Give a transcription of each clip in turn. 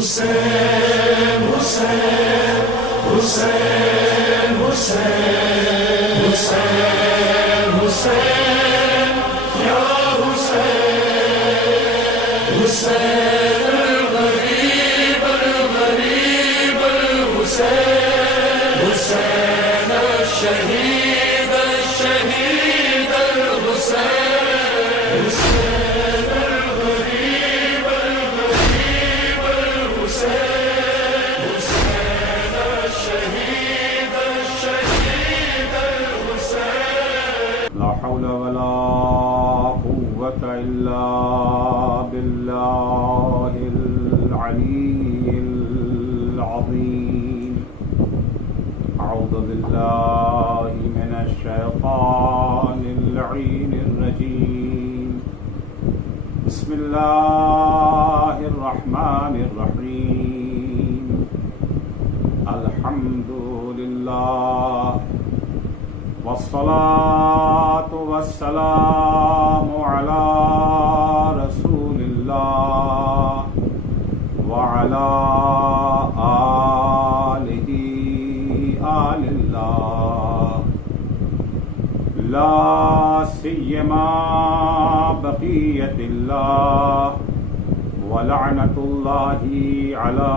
حسین حسین حسین حسین حسین حسین یا حسین حسین الغریب الغریب الحسین حسین الشہید الشہید الحسین حسین الغریب الغریب الحسین حسین الشہید الشہید الحسین لا حول ولا قوة إلا بالله العلي العظيم. أعوذ بالله من الشيطان اللعين الرجيم. بسم الله الرحمن الرحيم. الحمد لله والصلاة والسلام على رسول الله وعلى آله آل الله لا سيما بقية الله ولعنة الله على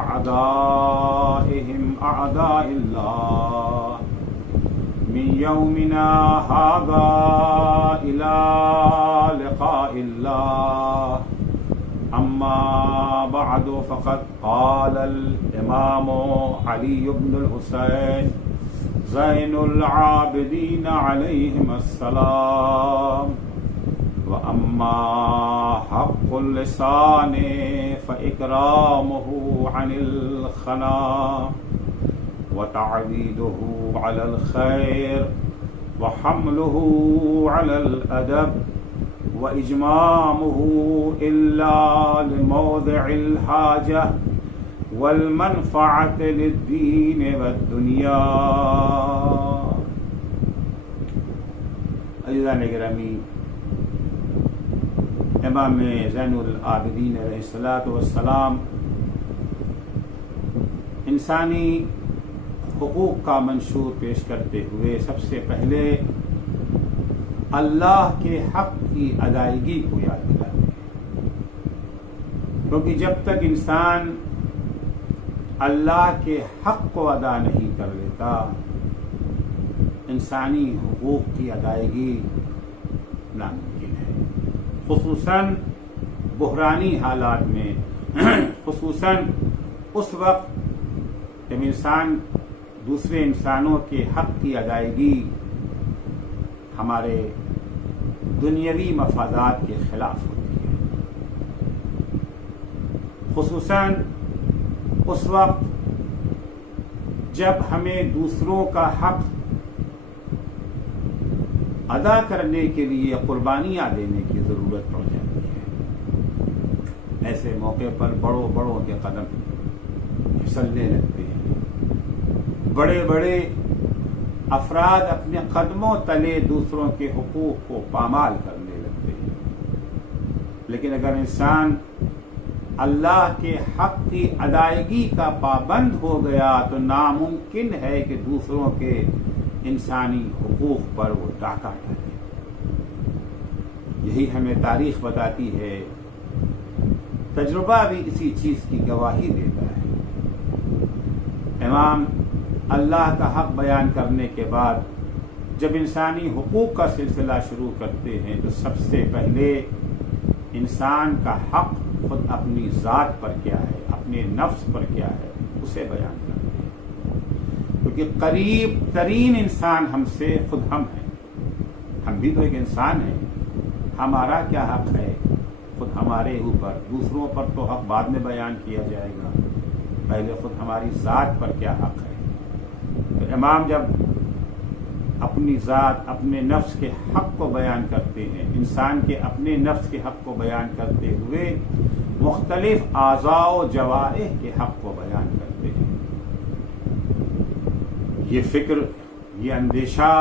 أعدائهم أعداء الله من يومنا هذا إلى لقاء الله. أما بعد فقد قال الإمام علي بن الحسين زين العابدين عليهم السلام: وأما حق اللسان فإكرامه عن الخنا وتعويده على الخير وحمله على الأدب وإجمامه إلا لموضع الحاجة والمنفعة للدين والدنيا. عزیزان گرامی، امام زین العابدین علیہ السلام انسانی حقوق کا منشور پیش کرتے ہوئے سب سے پہلے اللہ کے حق کی ادائیگی کو یاد دلاتے ہیں، کیونکہ جب تک انسان اللہ کے حق کو ادا نہیں کر لیتا انسانی حقوق کی ادائیگی ناممکن ہے، خصوصاً بحرانی حالات میں، خصوصاً اس وقت جب انسان دوسرے انسانوں کے حق کی ادائیگی ہمارے دنیاوی مفادات کے خلاف ہوتی ہے، خصوصاً اس وقت جب ہمیں دوسروں کا حق ادا کرنے کے لیے قربانیاں دینے کی ضرورت پڑ جاتی ہے. ایسے موقع پر بڑوں کے قدم پھسلنے لگتے ہیں، بڑے بڑے افراد اپنے قدموں تلے دوسروں کے حقوق کو پامال کرنے لگتے ہیں. لیکن اگر انسان اللہ کے حق کی ادائیگی کا پابند ہو گیا تو ناممکن ہے کہ دوسروں کے انسانی حقوق پر وہ ڈاکہ ڈالے. یہی ہمیں تاریخ بتاتی ہے، تجربہ بھی اسی چیز کی گواہی دیتا ہے. امام اللہ کا حق بیان کرنے کے بعد جب انسانی حقوق کا سلسلہ شروع کرتے ہیں تو سب سے پہلے انسان کا حق خود اپنی ذات پر کیا ہے، اپنے نفس پر کیا ہے، اسے بیان کرتے ہیں. کیونکہ قریب ترین انسان ہم سے خود ہم ہیں، ہم بھی تو ایک انسان ہیں. ہمارا کیا حق ہے خود ہمارے اوپر، دوسروں پر تو حق بعد میں بیان کیا جائے گا، پہلے خود ہماری ذات پر کیا حق ہے. تو امام جب اپنی ذات، اپنے نفس کے حق کو بیان کرتے ہیں، انسان کے اپنے نفس کے حق کو بیان کرتے ہوئے مختلف اعضاء و جوارح کے حق کو بیان کرتے ہیں. یہ فکر، یہ اندیشہ،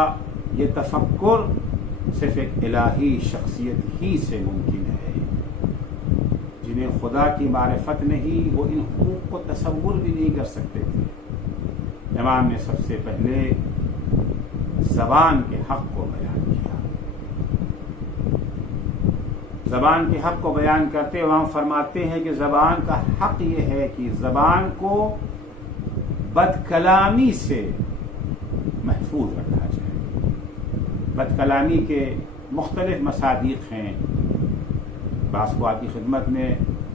یہ تفکر صرف ایک الہی شخصیت ہی سے ممکن ہے. جن جنہیں خدا کی معرفت نہیں، وہ ان حقوق کو تصور بھی نہیں کر سکتے تھے۔ امام نے سب سے پہلے زبان کے حق کو بیان کیا۔ زبان کے حق کو بیان کرتے امام فرماتے ہیں کہ زبان کا حق یہ ہے کہ زبان کو بد کلامی سے محفوظ رکھا جائے۔ بد کلامی کے مختلف مصادیق ہیں، بعض کو آپ کی خدمت میں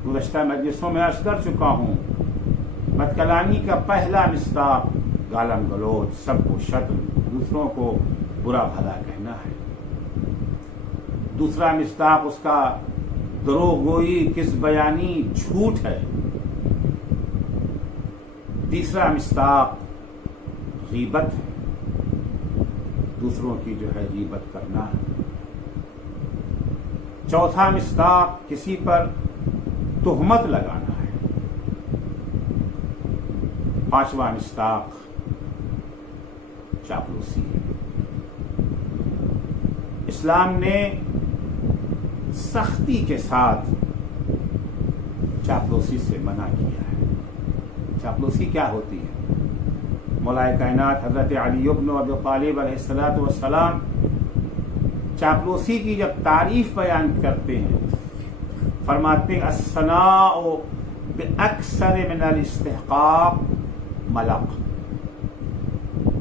گزشتہ مجلسوں میں عرض کر چکا ہوں۔ بد کلامی کا پہلا مصداق گالم گلوچ، سب و شتم، دوسروں کو برا بھلا کہنا ہے۔ دوسرا مصداق اس کا دروغ گوئی، کذب بیانی، جھوٹ ہے۔ تیسرا مصداق غیبت ہے، دوسروں کی جو ہے غیبت کرنا ہے۔ چوتھا مصداق کسی پر تہمت لگانا ہے۔ پانچواں مصداق چاپلوسی ہے۔ اسلام نے سختی کے ساتھ چاپلوسی سے منع کیا ہے۔ چاپلوسی کیا ہوتی ہے؟ مولا کائنات حضرت علی بن ابی طالب علیہ الصلوۃ والسلام چاپلوسی کی جب تعریف بیان کرتے ہیں، فرماتے ہیں الثناء باکثر من الاستحقاق ملق۔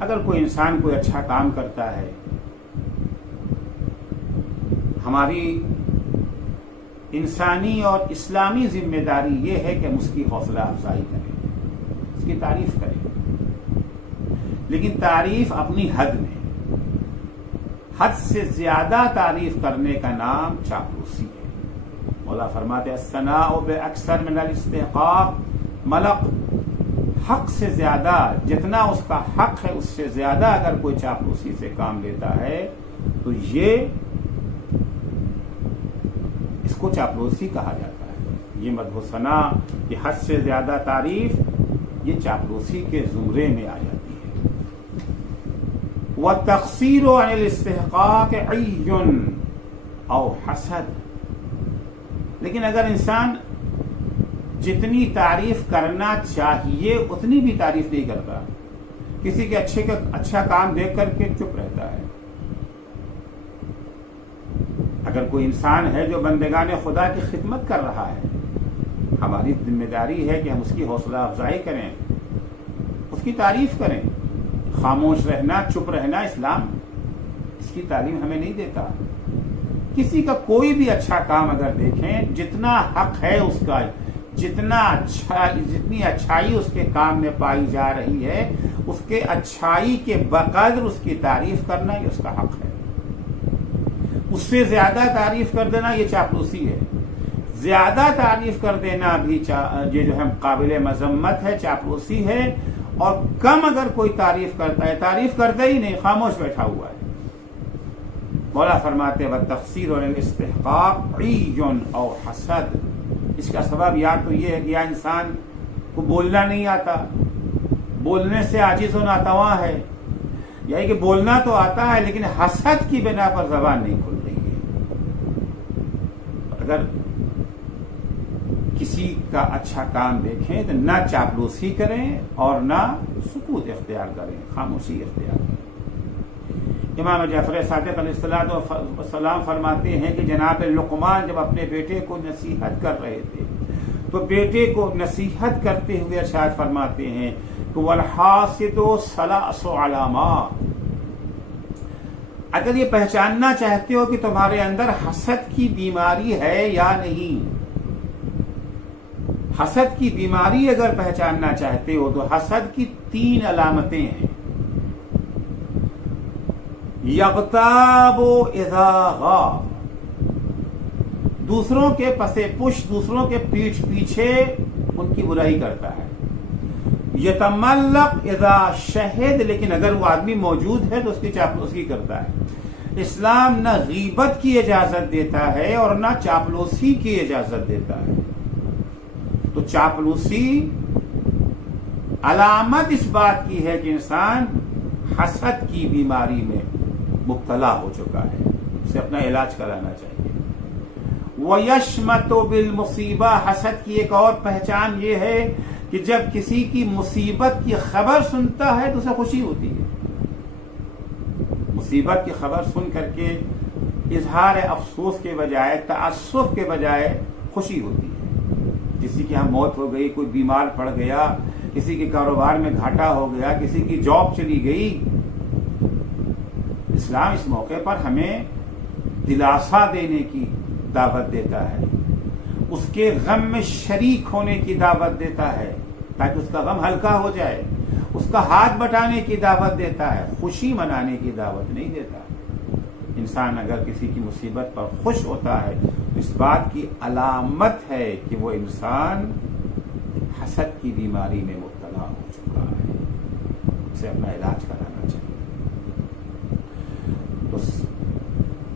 اگر کوئی انسان کوئی اچھا کام کرتا ہے، ہماری انسانی اور اسلامی ذمہ داری یہ ہے کہ ہم اس کی حوصلہ افزائی کریں، اس کی تعریف کریں، لیکن تعریف اپنی حد میں۔ حد سے زیادہ تعریف کرنے کا نام چاپلوسی ہے۔ مولا فرماتے الثناء باکثر من الاستحقاق ملق۔ حق سے زیادہ، جتنا اس کا حق ہے اس سے زیادہ اگر کوئی چاپلوسی سے کام لیتا ہے تو یہ اس کو چاپلوسی کہا جاتا ہے۔ یہ مدح و ثنا، یہ حد سے زیادہ تعریف، یہ چاپلوسی کے زمرے میں آ جاتی ہے۔ وَالتَّقْصِيرُ عَنِ الْإِسْتِحْقَاقِ عِيٌّ أَوْ حَسَدٌ۔ لیکن اگر انسان جتنی تعریف کرنا چاہیے اتنی بھی تعریف نہیں کرتا، کسی کے اچھا کام دیکھ کر کے چپ رہتا ہے۔ اگر کوئی انسان ہے جو بندگان خدا کی خدمت کر رہا ہے، ہماری ذمہ داری ہے کہ ہم اس کی حوصلہ افزائی کریں، اس کی تعریف کریں۔ خاموش رہنا، چپ رہنا اسلام اس کی تعلیم ہمیں نہیں دیتا۔ کسی کا کوئی بھی اچھا کام اگر دیکھیں، جتنا حق ہے اس کا، جتنی اچھائی اس کے کام میں پائی جا رہی ہے، اس کے اچھائی کے بقدر اس کی تعریف کرنا یہ اس کا حق ہے۔ اس سے زیادہ تعریف کر دینا یہ چاپلوسی ہے۔ زیادہ تعریف کر دینا بھی یہ جو ہے قابل مذمت ہے، چاپلوسی ہے۔ اور کم اگر کوئی تعریف کرتا ہے، تعریف کرتا ہی نہیں، خاموش بیٹھا ہوا ہے۔ مولا فرماتے ہیں وَالتَّقْصِيرُ عَنِ الْإِسْتِحْقَاقِ عِيٌّ أَوْ حَسَدٌ۔ اس کا سبب یا تو یہ ہے کہ یا انسان کو بولنا نہیں آتا، بولنے سے عاجز و ناتواں ہے، یا کہ بولنا تو آتا ہے لیکن حسد کی بنا پر زبان نہیں کھل رہی ہے۔ اگر کسی کا اچھا کام دیکھیں تو نہ چاپلوسی کریں اور نہ سکوت اختیار کریں، خاموشی اختیار کریں۔ امام جعفر صادق علیہ السلام فرماتے ہیں کہ جناب لقمان جب اپنے بیٹے کو نصیحت کر رہے تھے تو بیٹے کو نصیحت کرتے ہوئے ارشاد فرماتے ہیں کہ والحاسد ثلاث علامات۔ اگر یہ پہچاننا چاہتے ہو کہ تمہارے اندر حسد کی بیماری ہے یا نہیں، حسد کی بیماری اگر پہچاننا چاہتے ہو تو حسد کی 3 علامتیں ہیں۔ یغتاب اذا غاب، دوسروں کے پسے پش، دوسروں کے پیٹھ پیچھے ان کی برائی کرتا ہے۔ یتملق اذا شہد، لیکن اگر وہ آدمی موجود ہے تو اس کی چاپلوسی کرتا ہے۔ اسلام نہ غیبت کی اجازت دیتا ہے اور نہ چاپلوسی کی اجازت دیتا ہے۔ تو چاپلوسی علامت اس بات کی ہے کہ انسان حسد کی بیماری میں مبتلا ہو چکا ہے، اسے اپنا علاج کرانا چاہیے۔ وَيَشْمَتُ بِالْمُصِيبَةِ، حسد کی ایک اور پہچان یہ ہے کہ جب کسی کی مصیبت کی خبر سنتا ہے تو اسے خوشی ہوتی ہے. مصیبت کی خبر سن کر کے اظہار افسوس کے بجائے، تعصب کے بجائے خوشی ہوتی ہے. کسی کی یہاں موت ہو گئی، کوئی بیمار پڑ گیا، کسی کے کاروبار میں گھاٹا ہو گیا، کسی کی جاب چلی گئی، اسلام اس موقع پر ہمیں دلاسا دینے کی دعوت دیتا ہے، اس کے غم میں شریک ہونے کی دعوت دیتا ہے تاکہ اس کا غم ہلکا ہو جائے، اس کا ہاتھ بٹانے کی دعوت دیتا ہے، خوشی منانے کی دعوت نہیں دیتا. انسان اگر کسی کی مصیبت پر خوش ہوتا ہے تو اس بات کی علامت ہے کہ وہ انسان حسد کی بیماری میں مبتلا ہو چکا ہے، اسے اپنا علاج کرانا چاہیے. تو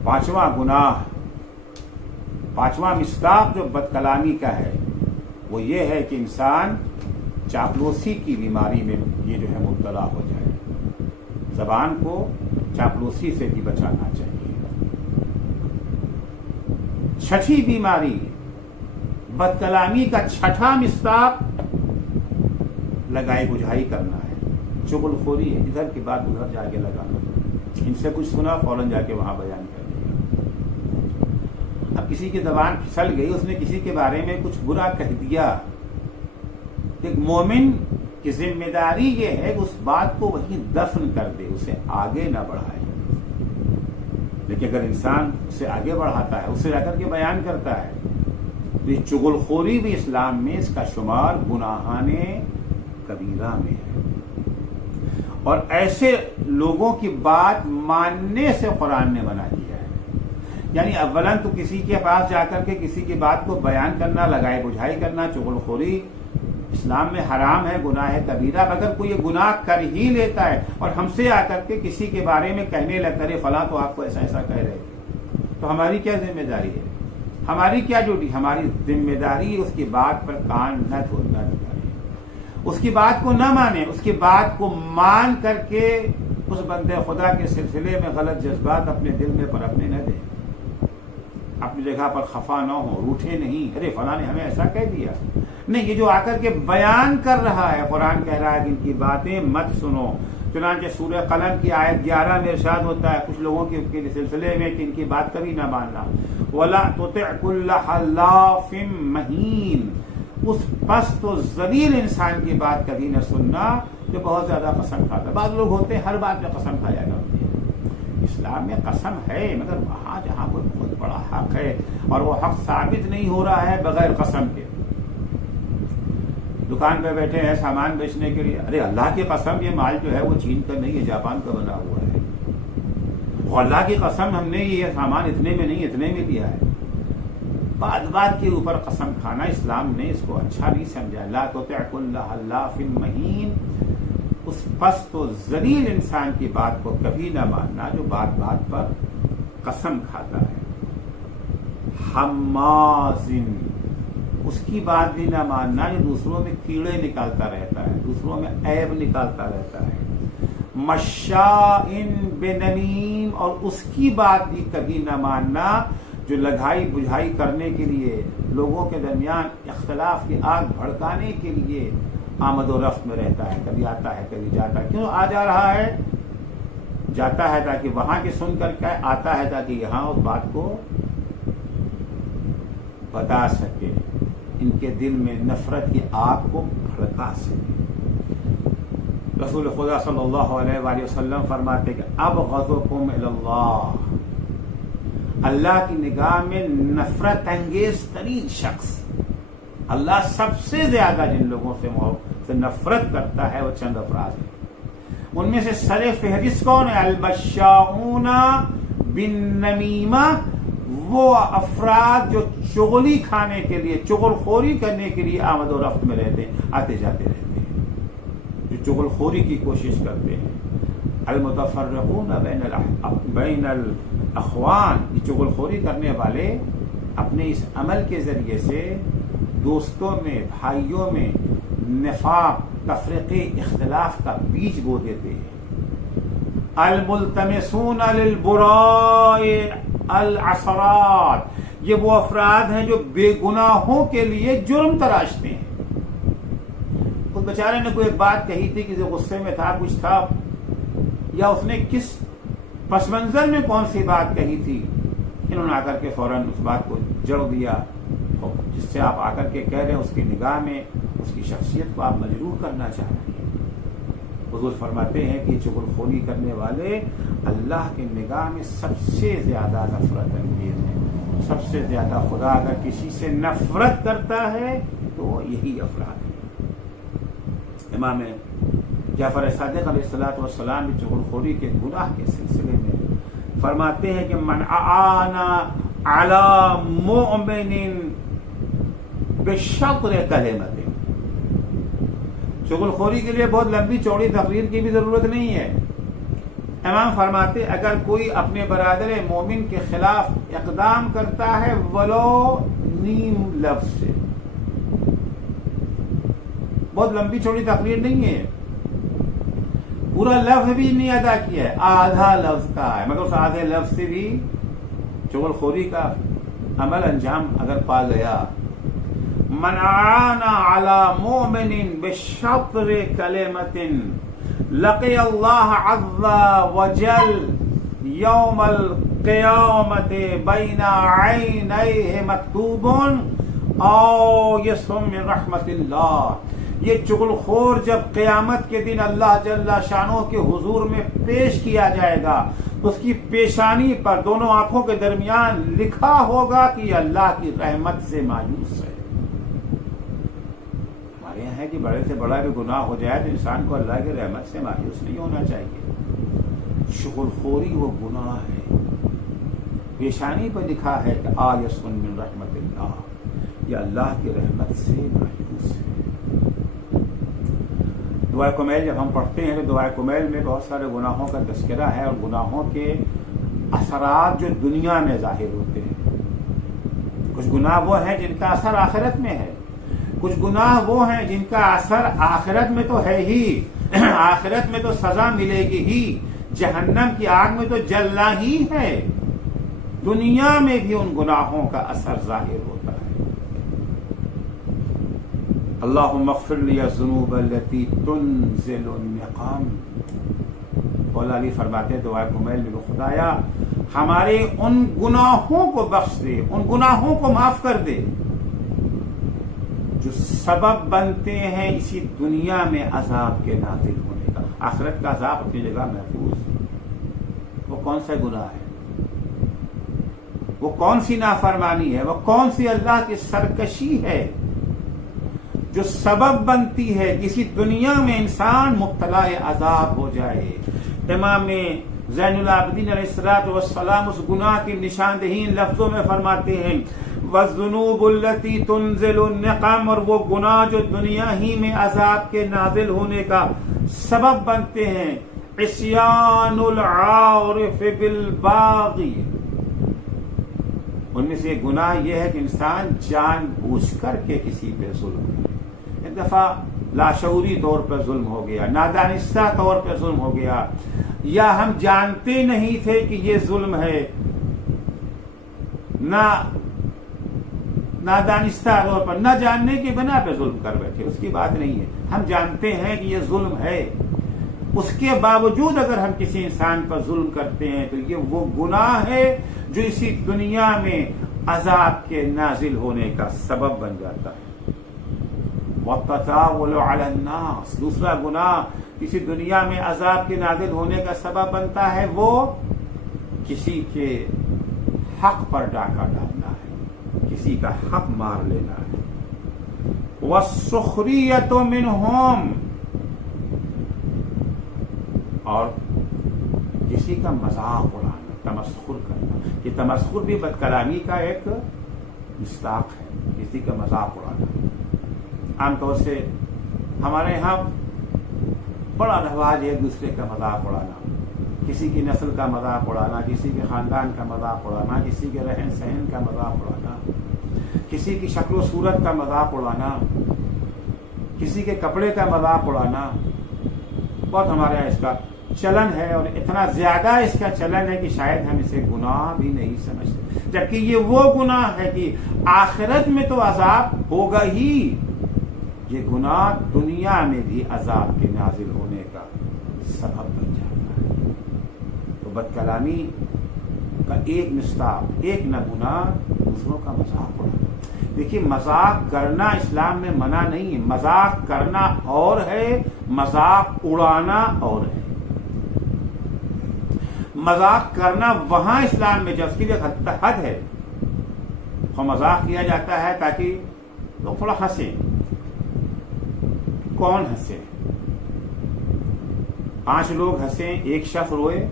پانچواں گناہ، پانچواں مصداق جو بد کلامی کا ہے وہ یہ ہے کہ انسان چاپلوسی کی بیماری میں یہ جو ہے مبتلا ہو جائے. زبان کو چاپلوسی سے بھی بچانا چاہیے. چھٹی بیماری، بد کلامی کا چھٹا مصداق لگائی بجھائی کرنا ہے، چغل خوری ہے، ادھر کی بات ادھر جا کے لگانا. ان سے کچھ سنا فوراً جا کے وہاں بیان کر دیا. اب کسی کی زبان پھسل گئی، اس نے کسی کے بارے میں کچھ برا کہہ دیا. ایک مومن کی ذمہ داری یہ ہے کہ اس بات کو وہیں دفن کر دے، اسے آگے نہ بڑھائے. لیکن اگر انسان اسے آگے بڑھاتا ہے، اسے جا کر کے بیان کرتا ہے، تو یہ چغل خوری بھی اسلام میں اس کا شمار گناہان کبیرہ میں ہے. اور ایسے لوگوں کی بات ماننے سے قرآن نے منع کیا ہے. یعنی اولاً تو کسی کے پاس جا کر کے کسی کی بات کو بیان کرنا، لگائے بجھائی کرنا، چغل خوری اسلام میں حرام ہے، گناہ ہے کبیرہ. اگر کوئی یہ گناہ کر ہی لیتا ہے اور ہم سے آ کر کے کسی کے بارے میں کہنے لگتا ہے فلاں تو آپ کو ایسا ایسا کہہ رہے تھے، تو ہماری کیا ذمہ داری ہے؟ ہماری کیا ڈیوٹی؟ ہماری ذمہ داری اس کی بات پر کان نہ دھونا، اس کی بات کو نہ مانے، اس کی بات کو مان کر کے اس بندے خدا کے سلسلے میں غلط جذبات اپنے دل میں پنپنے نہ دیں. اپنی جگہ پر خفا نہ ہو، روٹھے نہیں، ارے فلاں نے ہمیں ایسا کہہ دیا. نہیں، یہ جو آ کر کے بیان کر رہا ہے، قرآن کہہ رہا ہے کہ ان کی باتیں مت سنو. چنانچہ سورہ قلم کی آیت 11 میں ارشاد ہوتا ہے کچھ لوگوں کے سلسلے میں کہ ان کی بات کبھی نہ ماننا. وَلَا تُطِعْ كُلَّ حَلَّافٍ مَّهِينٍ، اس پست و ذلیل انسان کی بات کبھی نہ سننا جو بہت زیادہ قسم کھاتا ہے. بعض لوگ ہوتے ہیں ہر بات میں قسم کھایا کرتے ہیں. اسلام میں قسم ہے، مگر وہاں جہاں کوئی بہت بڑا حق ہے اور وہ حق ثابت نہیں ہو رہا ہے بغیر قسم کے. دکان پہ بیٹھے ہیں سامان بیچنے کے لیے، ارے اللہ کی قسم یہ مال جو ہے وہ چین کا نہیں ہے، جاپان کا بنا ہوا ہے. اور اللہ کی قسم ہم نے یہ سامان اتنے میں نہیں اتنے میں لیا ہے. بات کے اوپر قسم کھانا اسلام نے اس کو اچھا نہیں سمجھا. لا تطع كل حلاف مہین، اس پست و ذلیل انسان کی بات کو کبھی نہ ماننا جو بات پر قسم کھاتا ہے. حماز، اس کی بات بھی نہ ماننا جو دوسروں میں کیڑے نکالتا رہتا ہے، دوسروں میں عیب نکالتا رہتا ہے. مشاء بنمیم، اور اس کی بات بھی کبھی نہ ماننا جو لگائی بجھائی کرنے کے لیے، لوگوں کے درمیان اختلاف کی آگ بھڑکانے کے لیے آمد و رفت میں رہتا ہے. کبھی آتا ہے کبھی جاتا ہے. کیوں آ جا رہا ہے؟ جاتا ہے تاکہ وہاں کے سن کر کے، آتا ہے تاکہ یہاں اس بات کو بتا سکے، ان کے دل میں نفرت کی آگ کو بھڑکا سکے. رسول خدا صلی اللہ علیہ وآلہ وسلم فرماتے کہ ابغضکم الی اللہ، اللہ کی نگاہ میں نفرت انگیز ترین شخص، اللہ سب سے زیادہ جن لوگوں سے نفرت کرتا ہے وہ چند افراد ہیں. ان میں سے سر فہرست کون ہے؟ البشاؤن بالنمیمہ، وہ افراد جو چغلی کھانے کے لیے، چغل خوری کرنے کے لیے آمد و رفت میں رہتے ہیں، آتے جاتے رہتے ہیں، جو چغل خوری کی کوشش کرتے ہیں. المتفرقون بین الاخوان، یہ چغل خوری کرنے والے اپنے اس عمل کے ذریعے سے دوستوں میں، بھائیوں میں نفاق، تفرقے، اختلاف کا بیج بو دیتے ہیں. الملتمسون للبراء العثرات، یہ وہ افراد ہیں جو بے گناہوں کے لیے جرم تراشتے ہیں. اس بیچارے نے کوئی ایک بات کہی تھی، کسی غصے میں تھا، کچھ تھا، یا اس نے کس پس منظر میں کون سی بات کہی تھی، انہوں نے آ کر کے فوراً اس بات کو جڑ دیا. جس سے آپ آ کر کے کہہ رہے ہیں اس کی نگاہ میں اس کی شخصیت کو آپ مجروح کرنا چاہ رہے ہیں. حضور فرماتے ہیں کہ چغل خوری کرنے والے اللہ کی نگاہ میں سب سے زیادہ نفرت انگیز ہیں. سب سے زیادہ خدا اگر کسی سے نفرت کرتا ہے تو یہی افراد ہیں. امام جعفر صادق علیہ الصلوۃ والسلام بھی چغل خوری کے گناہ کے سلسلے میں فرماتے ہیں کہ من اعان علی مؤمن بشطر کلمۃ. چغل خوری کے لیے بہت لمبی چوڑی تقریر کی بھی ضرورت نہیں ہے. امام فرماتے اگر کوئی اپنے برادر مومن کے خلاف اقدام کرتا ہے ولو نیم لفظ سے، بہت لمبی چوڑی تقریر نہیں ہے، پورا لفظ بھی نہیں ادا کیا ہے، آدھا لفظ کا ہے، مگر اس آدھے لفظ سے بھی چغل خوری کا عمل انجام اگر پا گیا. من اعان علی مؤمن بشطر کلمۃ لقی اللہ عز وجل یوم القیامت بین عینیہ مکتوب او یسم من رحمت اللہ. یہ چغل خور جب قیامت کے دن اللہ جل شانہ کے حضور میں پیش کیا جائے گا، اس کی پیشانی پر دونوں آنکھوں کے درمیان لکھا ہوگا کہ یہ اللہ کی رحمت سے مایوس ہے. ہمارے یہاں ہے کہ بڑے سے بڑا بھی گناہ ہو جائے تو انسان کو اللہ کی رحمت سے مایوس نہیں ہونا چاہیے. چغل خوری وہ گناہ ہے، پیشانی پر لکھا ہے کہ آ یسکن من رحمت اللہ، یہ اللہ کی رحمت سے مایوس ہے. دعائے کمیل جب ہم پڑھتے ہیں تو دعائے کمیل میں بہت سارے گناہوں کا تذکرہ ہے اور گناہوں کے اثرات جو دنیا میں ظاہر ہوتے ہیں. کچھ گناہ وہ ہیں جن کا اثر آخرت میں ہے، کچھ گناہ وہ ہیں جن کا اثر آخرت میں تو ہے ہی، آخرت میں تو سزا ملے گی ہی، جہنم کی آگ میں تو جلنا ہی ہے، دنیا میں بھی ان گناہوں کا اثر ظاہر ہوتا ہے. اللہم اغفر لی الذنوب التي تنزل النقام. مولا علی فرماتے ہیں دعائے کمیل میں، خدایا ہمارے ان گناہوں کو بخش دے، ان گناہوں کو معاف کر دے جو سبب بنتے ہیں اسی دنیا میں عذاب کے نازل ہونے کا. آخرت کا عذاب اپنی جگہ محفوظ. وہ کون سا گناہ ہے، وہ کون سی نافرمانی ہے، وہ کون سی اللہ کی سرکشی ہے جو سبب بنتی ہے کسی دنیا میں انسان مبتلا عذاب ہو جائے. امام زین العابدین علیہ الصلوۃ والسلام اس گناہ کی نشاندہی لفظوں میں فرماتے ہیں والذنوب التي تنزل النقم، اور وہ گناہ جو دنیا ہی میں عذاب کے نازل ہونے کا سبب بنتے ہیں. عصیان العارف بالباغی، ان میں سے گناہ یہ ہے کہ انسان جان بوجھ کر کے کسی پہ ظلم کرے. ایک دفعہ لاشعوری طور پر ظلم ہو گیا، نادانستہ طور پر ظلم ہو گیا، یا ہم جانتے نہیں تھے کہ یہ ظلم ہے، نہ نادانستہ طور پر، نہ جاننے کی بنا پہ ظلم کر بیٹھے، اس کی بات نہیں ہے. ہم جانتے ہیں کہ یہ ظلم ہے، اس کے باوجود اگر ہم کسی انسان پر ظلم کرتے ہیں تو یہ وہ گناہ ہے جو اسی دنیا میں عذاب کے نازل ہونے کا سبب بن جاتا ہے. وَالتَّطَاوُلُ عَلَى النَّاسِ، دوسرا گناہ کسی دنیا میں عذاب کے نازل ہونے کا سبب بنتا ہے، وہ کسی کے حق پر ڈاکہ ڈالنا ہے، کسی کا حق مار لینا ہے. وَالسُّخْرِيَّةُ مِنْهُمْ، اور کسی کا مذاق اڑانا، تمسخر کرنا. یہ تمسخر بھی بد کلامی کا ایک مصداق ہے، کسی کا مذاق اڑانا. عام طور سے ہمارے یہاں بڑا رواج ہے ایک دوسرے کا مذاق اڑانا، کسی کی نسل کا مذاق اڑانا، کسی کے خاندان کا مذاق اڑانا، کسی کے رہن سہن کا مذاق اڑانا، کسی کی شکل و صورت کا مذاق اڑانا، کسی کے کپڑے کا مذاق اڑانا. بہت ہمارے یہاں اس کا چلن ہے اور اتنا زیادہ اس کا چلن ہے کہ شاید ہم اسے گناہ بھی نہیں سمجھتے، جبکہ یہ وہ گناہ ہے کہ آخرت میں تو عذاب ہوگا ہی، یہ گناہ دنیا میں بھی عذاب کے نازل ہونے کا سبب بن جاتا ہے۔ تو بد کلامی کا ایک مصداق، ایک نمونہ دوسروں کا مذاق اڑانا۔ دیکھیے مذاق کرنا اسلام میں منع نہیں ہے، مذاق کرنا اور ہے، مذاق اڑانا اور ہے۔ مذاق کرنا وہاں اسلام میں جب اس کی حد ہے، تو مذاق کیا جاتا ہے تاکہ لوگ تھوڑا ہنسیں۔ کون ہنسے؟ 5 لوگ ہنسیں، ایک شخص روئے،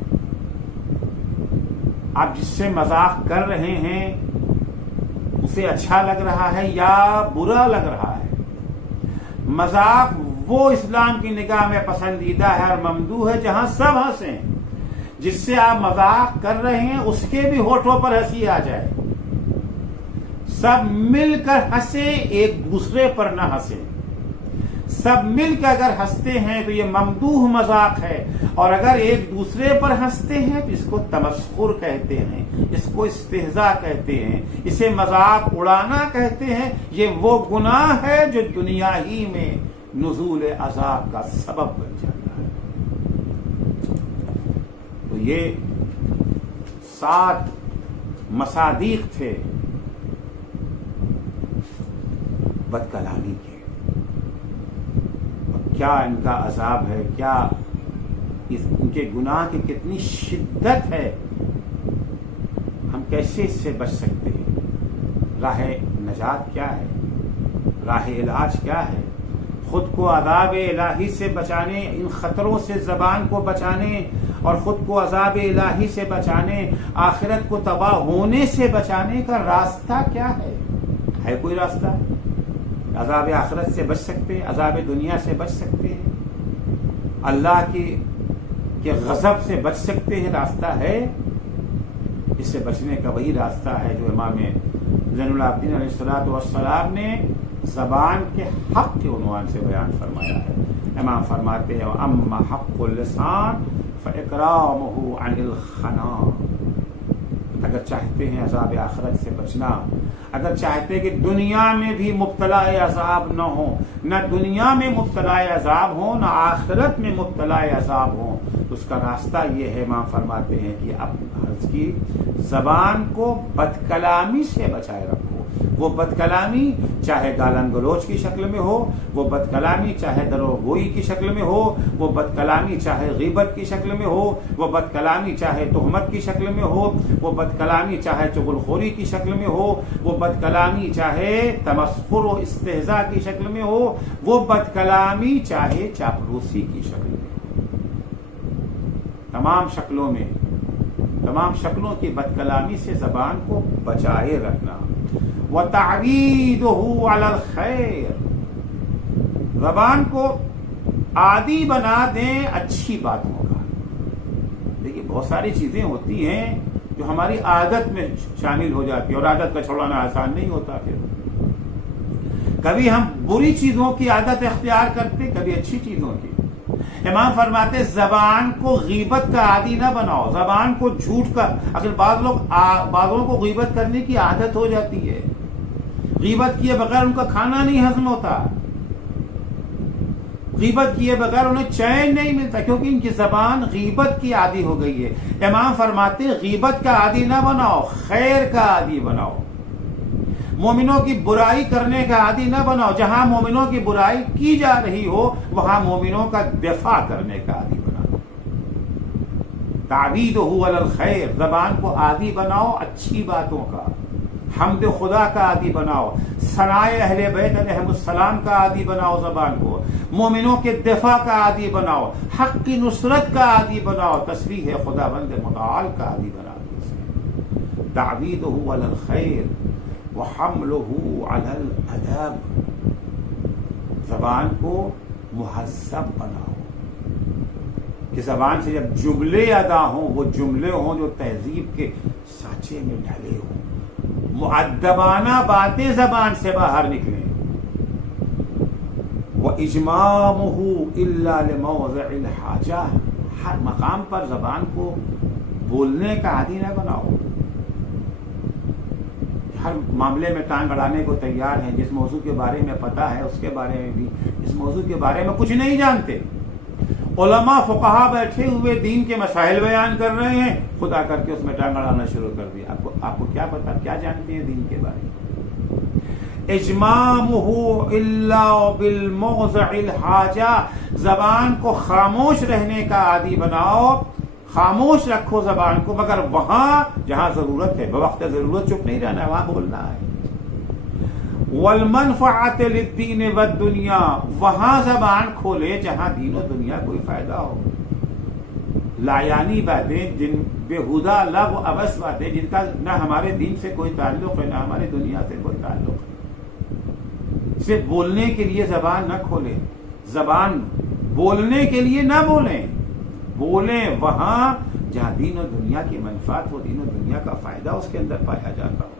آپ جس سے مذاق کر رہے ہیں اسے اچھا لگ رہا ہے یا برا لگ رہا ہے؟ مذاق وہ اسلام کی نگاہ میں پسندیدہ ہے اور ممدوح ہے جہاں سب ہنسیں، جس سے آپ مذاق کر رہے ہیں اس کے بھی ہونٹوں پر ہنسی آ جائے، سب مل کر ہنسیں، ایک دوسرے پر نہ ہنسیں۔ سب مل کر اگر ہنستے ہیں تو یہ ممدوح مذاق ہے، اور اگر ایک دوسرے پر ہنستے ہیں تو اس کو تمسخر کہتے ہیں، اس کو استہزاء کہتے ہیں، اسے مذاق اڑانا کہتے ہیں۔ یہ وہ گناہ ہے جو دنیا ہی میں نزول عذاب کا سبب بن جاتا ہے۔ تو یہ 7 مصادیق تھے بد کلامی کے، کیا ان کا عذاب ہے، کیا ان کے گناہ کی کتنی شدت ہے، ہم کیسے اس سے بچ سکتے ہیں، راہ نجات کیا ہے، راہ علاج کیا ہے، خود کو عذاب الہی سے بچانے، ان خطروں سے زبان کو بچانے اور خود کو عذاب الہی سے بچانے، آخرت کو تباہ ہونے سے بچانے کا راستہ کیا ہے کوئی راستہ؟ عذاب آخرت سے بچ سکتے ہیں، عذاب دنیا سے بچ سکتے ہیں، اللہ کے غضب سے بچ سکتے ہیں، راستہ ہے؟ اس سے بچنے کا وہی راستہ ہے جو امام زین العابدین علیہ الصلوۃ والسلام نے زبان کے حق کے عنوان سے بیان فرمایا ہے۔ امام فرماتے ہیں اما حق اللسان فاکرامہ عن الخنا۔ اگر چاہتے ہیں عذاب آخرت سے بچنا، اگر چاہتے ہیں کہ دنیا میں بھی مبتلا عذاب نہ ہو، نہ دنیا میں مبتلا عذاب ہو نہ آخرت میں مبتلا عذاب ہو، تو اس کا راستہ یہ ہے، امام فرماتے ہیں کہ اس کی زبان کو بد کلامی سے بچائے رکھو۔ وہ بد کلامی چاہے گالن گلوچ کی شکل میں ہو، وہ بد کلامی چاہے دروغگوئی کی شکل میں ہو، وہ بد کلامی چاہے غیبت کی شکل میں ہو، وہ بد کلامی چاہے تہمت کی شکل میں ہو، وہ بد کلامی چاہے چغلخوری کی شکل میں ہو، وہ بد کلامی چاہے تمسخر و استہزاء کی شکل میں ہو، وہ بد کلامی چاہے چاپلوسی کی شکل میں ہو۔ تمام شکلوں کی بد کلامی سے زبان کو بچائے رکھنا۔ وَتَعْوِيدُهُ عَلَى الْخَيْرِ، زبان کو عادی بنا دیں اچھی باتوں کا۔ دیکھیے بہت ساری چیزیں ہوتی ہیں جو ہماری عادت میں شامل ہو جاتی ہے، اور عادت کا چھوڑانا آسان نہیں ہوتا۔ پھر کبھی ہم بری چیزوں کی عادت اختیار کرتے، کبھی اچھی چیزوں کی۔ امام فرماتے زبان کو غیبت کا عادی نہ بناؤ، زبان کو جھوٹ کا، اگر بعضوں کو غیبت کرنے کی عادت ہو جاتی ہے، غیبت کیے بغیر ان کا کھانا نہیں ہضم ہوتا، غیبت کیے بغیر انہیں چین نہیں ملتا، کیونکہ ان کی زبان غیبت کی عادی ہو گئی ہے۔ امام فرماتے غیبت کا عادی نہ بناؤ، خیر کا عادی بناؤ۔ مومنوں کی برائی کرنے کا عادی نہ بناؤ، جہاں مومنوں کی برائی کی جا رہی ہو وہاں مومنوں کا دفاع کرنے کا عادی بناؤ۔ تعویدہ علی الخیر، زبان کو عادی بناؤ اچھی باتوں کا، حمد خدا کا عادی بناؤ، ثنائے اہل بیت علیہم السلام کا عادی بناؤ، زبان کو مومنوں کے دفاع کا عادی بناؤ، حق کی نصرت کا عادی بناؤ، تسبیح خداوند متعال کا عادی بناؤ۔ تعویدہ علی الخیر وحملہ علی الادب، زبان کو مہذب بناؤ کہ زبان سے جب جملے ادا ہوں وہ جملے ہوں جو تہذیب کے سانچے میں ڈھلے ہوں، مؤدبانہ باتیں زبان سے باہر نکلیں۔ وَإِجْمَامُهُ إِلَّا لِمَوْضِعِ الْحَاجَةِ، ہر مقام پر زبان کو بولنے کا عادی نہ بناؤ، ہر معاملے میں ٹانگ اڑانے کو تیار ہیں، جس موضوع کے بارے میں پتہ ہے اس کے بارے میں بھی اس موضوع کے بارے میں کچھ نہیں جانتے۔ علماء فقہا بیٹھے ہوئے دین کے مسائل بیان کر رہے ہیں، خدا کر کے اس میں ٹانگ اڑانا شروع کر دیا۔ آپ کو کیا پتا، کیا جانتے ہیں دین کے بارے میں؟ اجمامہ الا بالموضع الحاجہ، زبان کو خاموش رہنے کا عادی بناؤ، خاموش رکھو زبان کو، مگر وہاں جہاں ضرورت ہے، بوقت ضرورت چپ نہیں رہنا ہے، وہاں بولنا ہے۔ والمنفعۃ للدین والدنیا، وہاں زبان کھولے جہاں دین و دنیا کوئی فائدہ ہو۔ لایانی باتیں، جن بےہودہ لغو عبث باتیں جن کا نہ ہمارے دین سے کوئی تعلق ہے نہ ہماری دنیا سے کوئی تعلق ہے، صرف بولنے کے لیے زبان نہ کھولیں، زبان بولنے کے لیے نہ بولیں، بولیں وہاں جہاں دین و دنیا کی منفعت ہو، دین و دنیا کا فائدہ اس کے اندر پایا جاتا ہو۔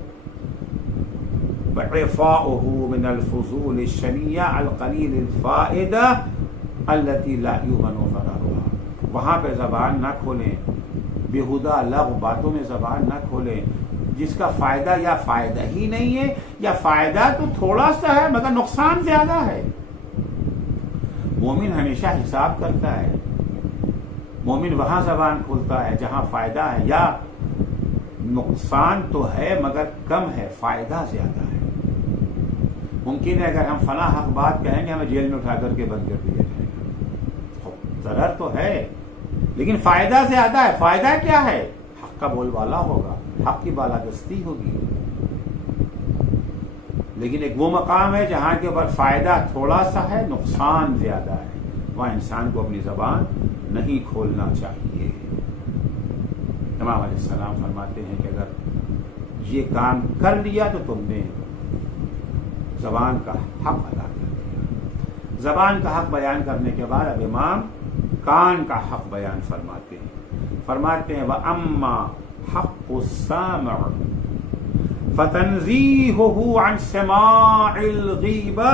وَإِعْفَاؤُهُ مِنَ الْفُضُولِ الشَّنِيَّةِ الْقَلِيلِ الْفَائِدَةِ الَّتِي لَا يُؤْمَنُ ضَرَرُهَا، وہاں پہ زبان نہ کھولیں، بےہودہ لغو باتوں میں زبان نہ کھولیں جس کا فائدہ یا فائدہ ہی نہیں ہے، یا فائدہ تو تھوڑا سا ہے مگر نقصان زیادہ ہے۔ مومن ہمیشہ حساب کرتا ہے، مومن وہاں زبان کھولتا ہے جہاں فائدہ ہے، یا نقصان تو ہے مگر کم ہے، فائدہ زیادہ ہے۔ ممکن ہے اگر ہم فلاں حق بات کہیں گے ہمیں جیل میں اٹھا کر کے بند کر دیا جائے گا، ضرر تو ہے لیکن فائدہ زیادہ ہے۔ فائدہ کیا ہے؟ حق کا بول بالا ہوگا، حق کی بالادستی ہوگی۔ لیکن ایک وہ مقام ہے جہاں کے اوپر فائدہ تھوڑا سا ہے، نقصان زیادہ ہے، وہاں انسان کو اپنی زبان نہیں کھولنا چاہیے۔ امام علیہ السلام فرماتے ہیں کہ اگر یہ کام کر لیا تو تم نے زبان کا حق ادا کر دیا۔ زبان کا حق بیان کرنے کے بعد اب امام کان کا حق بیان فرماتے ہیں وَأَمَّا حَقُّ السَّامِعِ فَتَنْزِيهُهُ عَنْ سِمَاعِ الْغِيبَةِ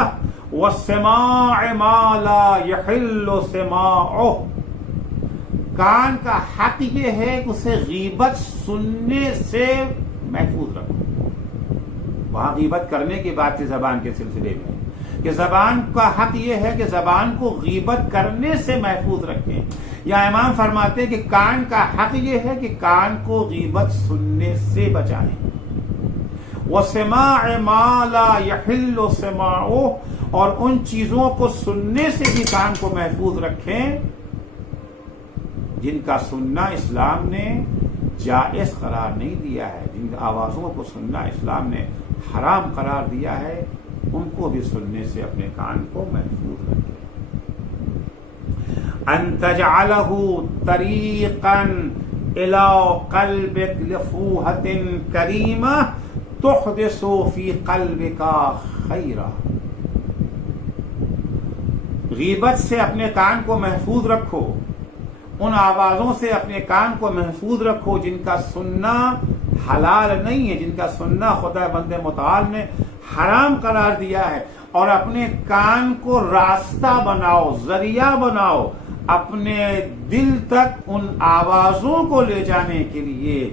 وَالسِّمَاعِ مَا لَا يَحِلُّ سِمَاعُهُ، کان کا حق یہ ہے کہ اسے غیبت سننے سے محفوظ رکھو۔ وہاں غیبت کرنے کی بات تھی زبان کے سلسلے میں، کہ زبان کا حق یہ ہے کہ زبان کو غیبت کرنے سے محفوظ رکھیں، یا امام فرماتے ہیں کہ کان کا حق یہ ہے کہ کان کو غیبت سننے سے بچائیں۔ وَسِمَاعِ مَا لَا يَحِلُّ سِمَاعُهُ، اور ان چیزوں کو سننے سے بھی کان کو محفوظ رکھیں جن کا سننا اسلام نے جائز قرار نہیں دیا ہے، جن آوازوں کو سننا اسلام نے حرام قرار دیا ہے، ان کو بھی سننے سے اپنے کان کو محفوظ رکھیں۔ ان تجعلہ طریقا الی قلبک لفوحۃ کریمہ تحدث فی قلبک خیرا، غیبت سے اپنے کان کو محفوظ رکھو، ان آوازوں سے اپنے کان کو محفوظ رکھو جن کا سننا حلال نہیں ہے، جن کا سننا خدا بند متعال نے حرام قرار دیا ہے، اور اپنے کان کو راستہ بناؤ، ذریعہ بناؤ اپنے دل تک ان آوازوں کو لے جانے کے لیے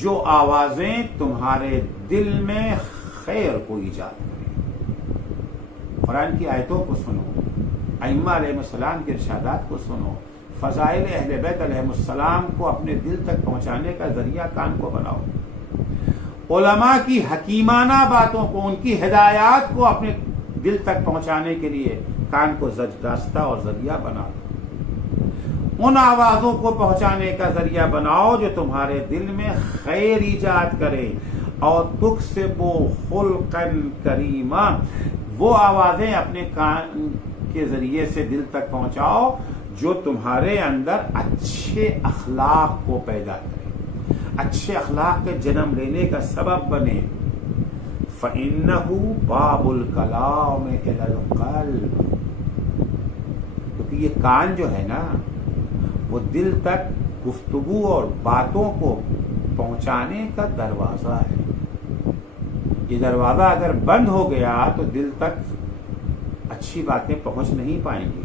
جو آوازیں تمہارے دل میں خیر کو ایجاد کریں۔ قرآن کی آیتوں کو سنو، ائمہ علیہ السلام کے ارشادات کو سنو، فضائل اہل بیت علیہ السلام کو اپنے دل تک پہنچانے کا ذریعہ کان کو بناؤ، علماء کی حکیمانہ باتوں کو، ان کی ہدایات کو اپنے دل تک پہنچانے کے لیے کان کو راستہ اور ذریعہ بناؤ، ان آوازوں کو پہنچانے کا ذریعہ بناؤ جو تمہارے دل میں خیر ایجاد کرے، اور تکسب خلقا کریما، وہ آوازیں اپنے کان کے ذریعے سے دل تک پہنچاؤ جو تمہارے اندر اچھے اخلاق کو پیدا کرے، اچھے اخلاق کے جنم لینے کا سبب بنے۔ فَإِنَّهُ بَابُ الْكَلَامِ إِلَى الْقَلْبِ، کیونکہ یہ کان جو ہے نا وہ دل تک گفتگو اور باتوں کو پہنچانے کا دروازہ ہے۔ یہ دروازہ اگر بند ہو گیا تو دل تک اچھی باتیں پہنچ نہیں پائیں گی۔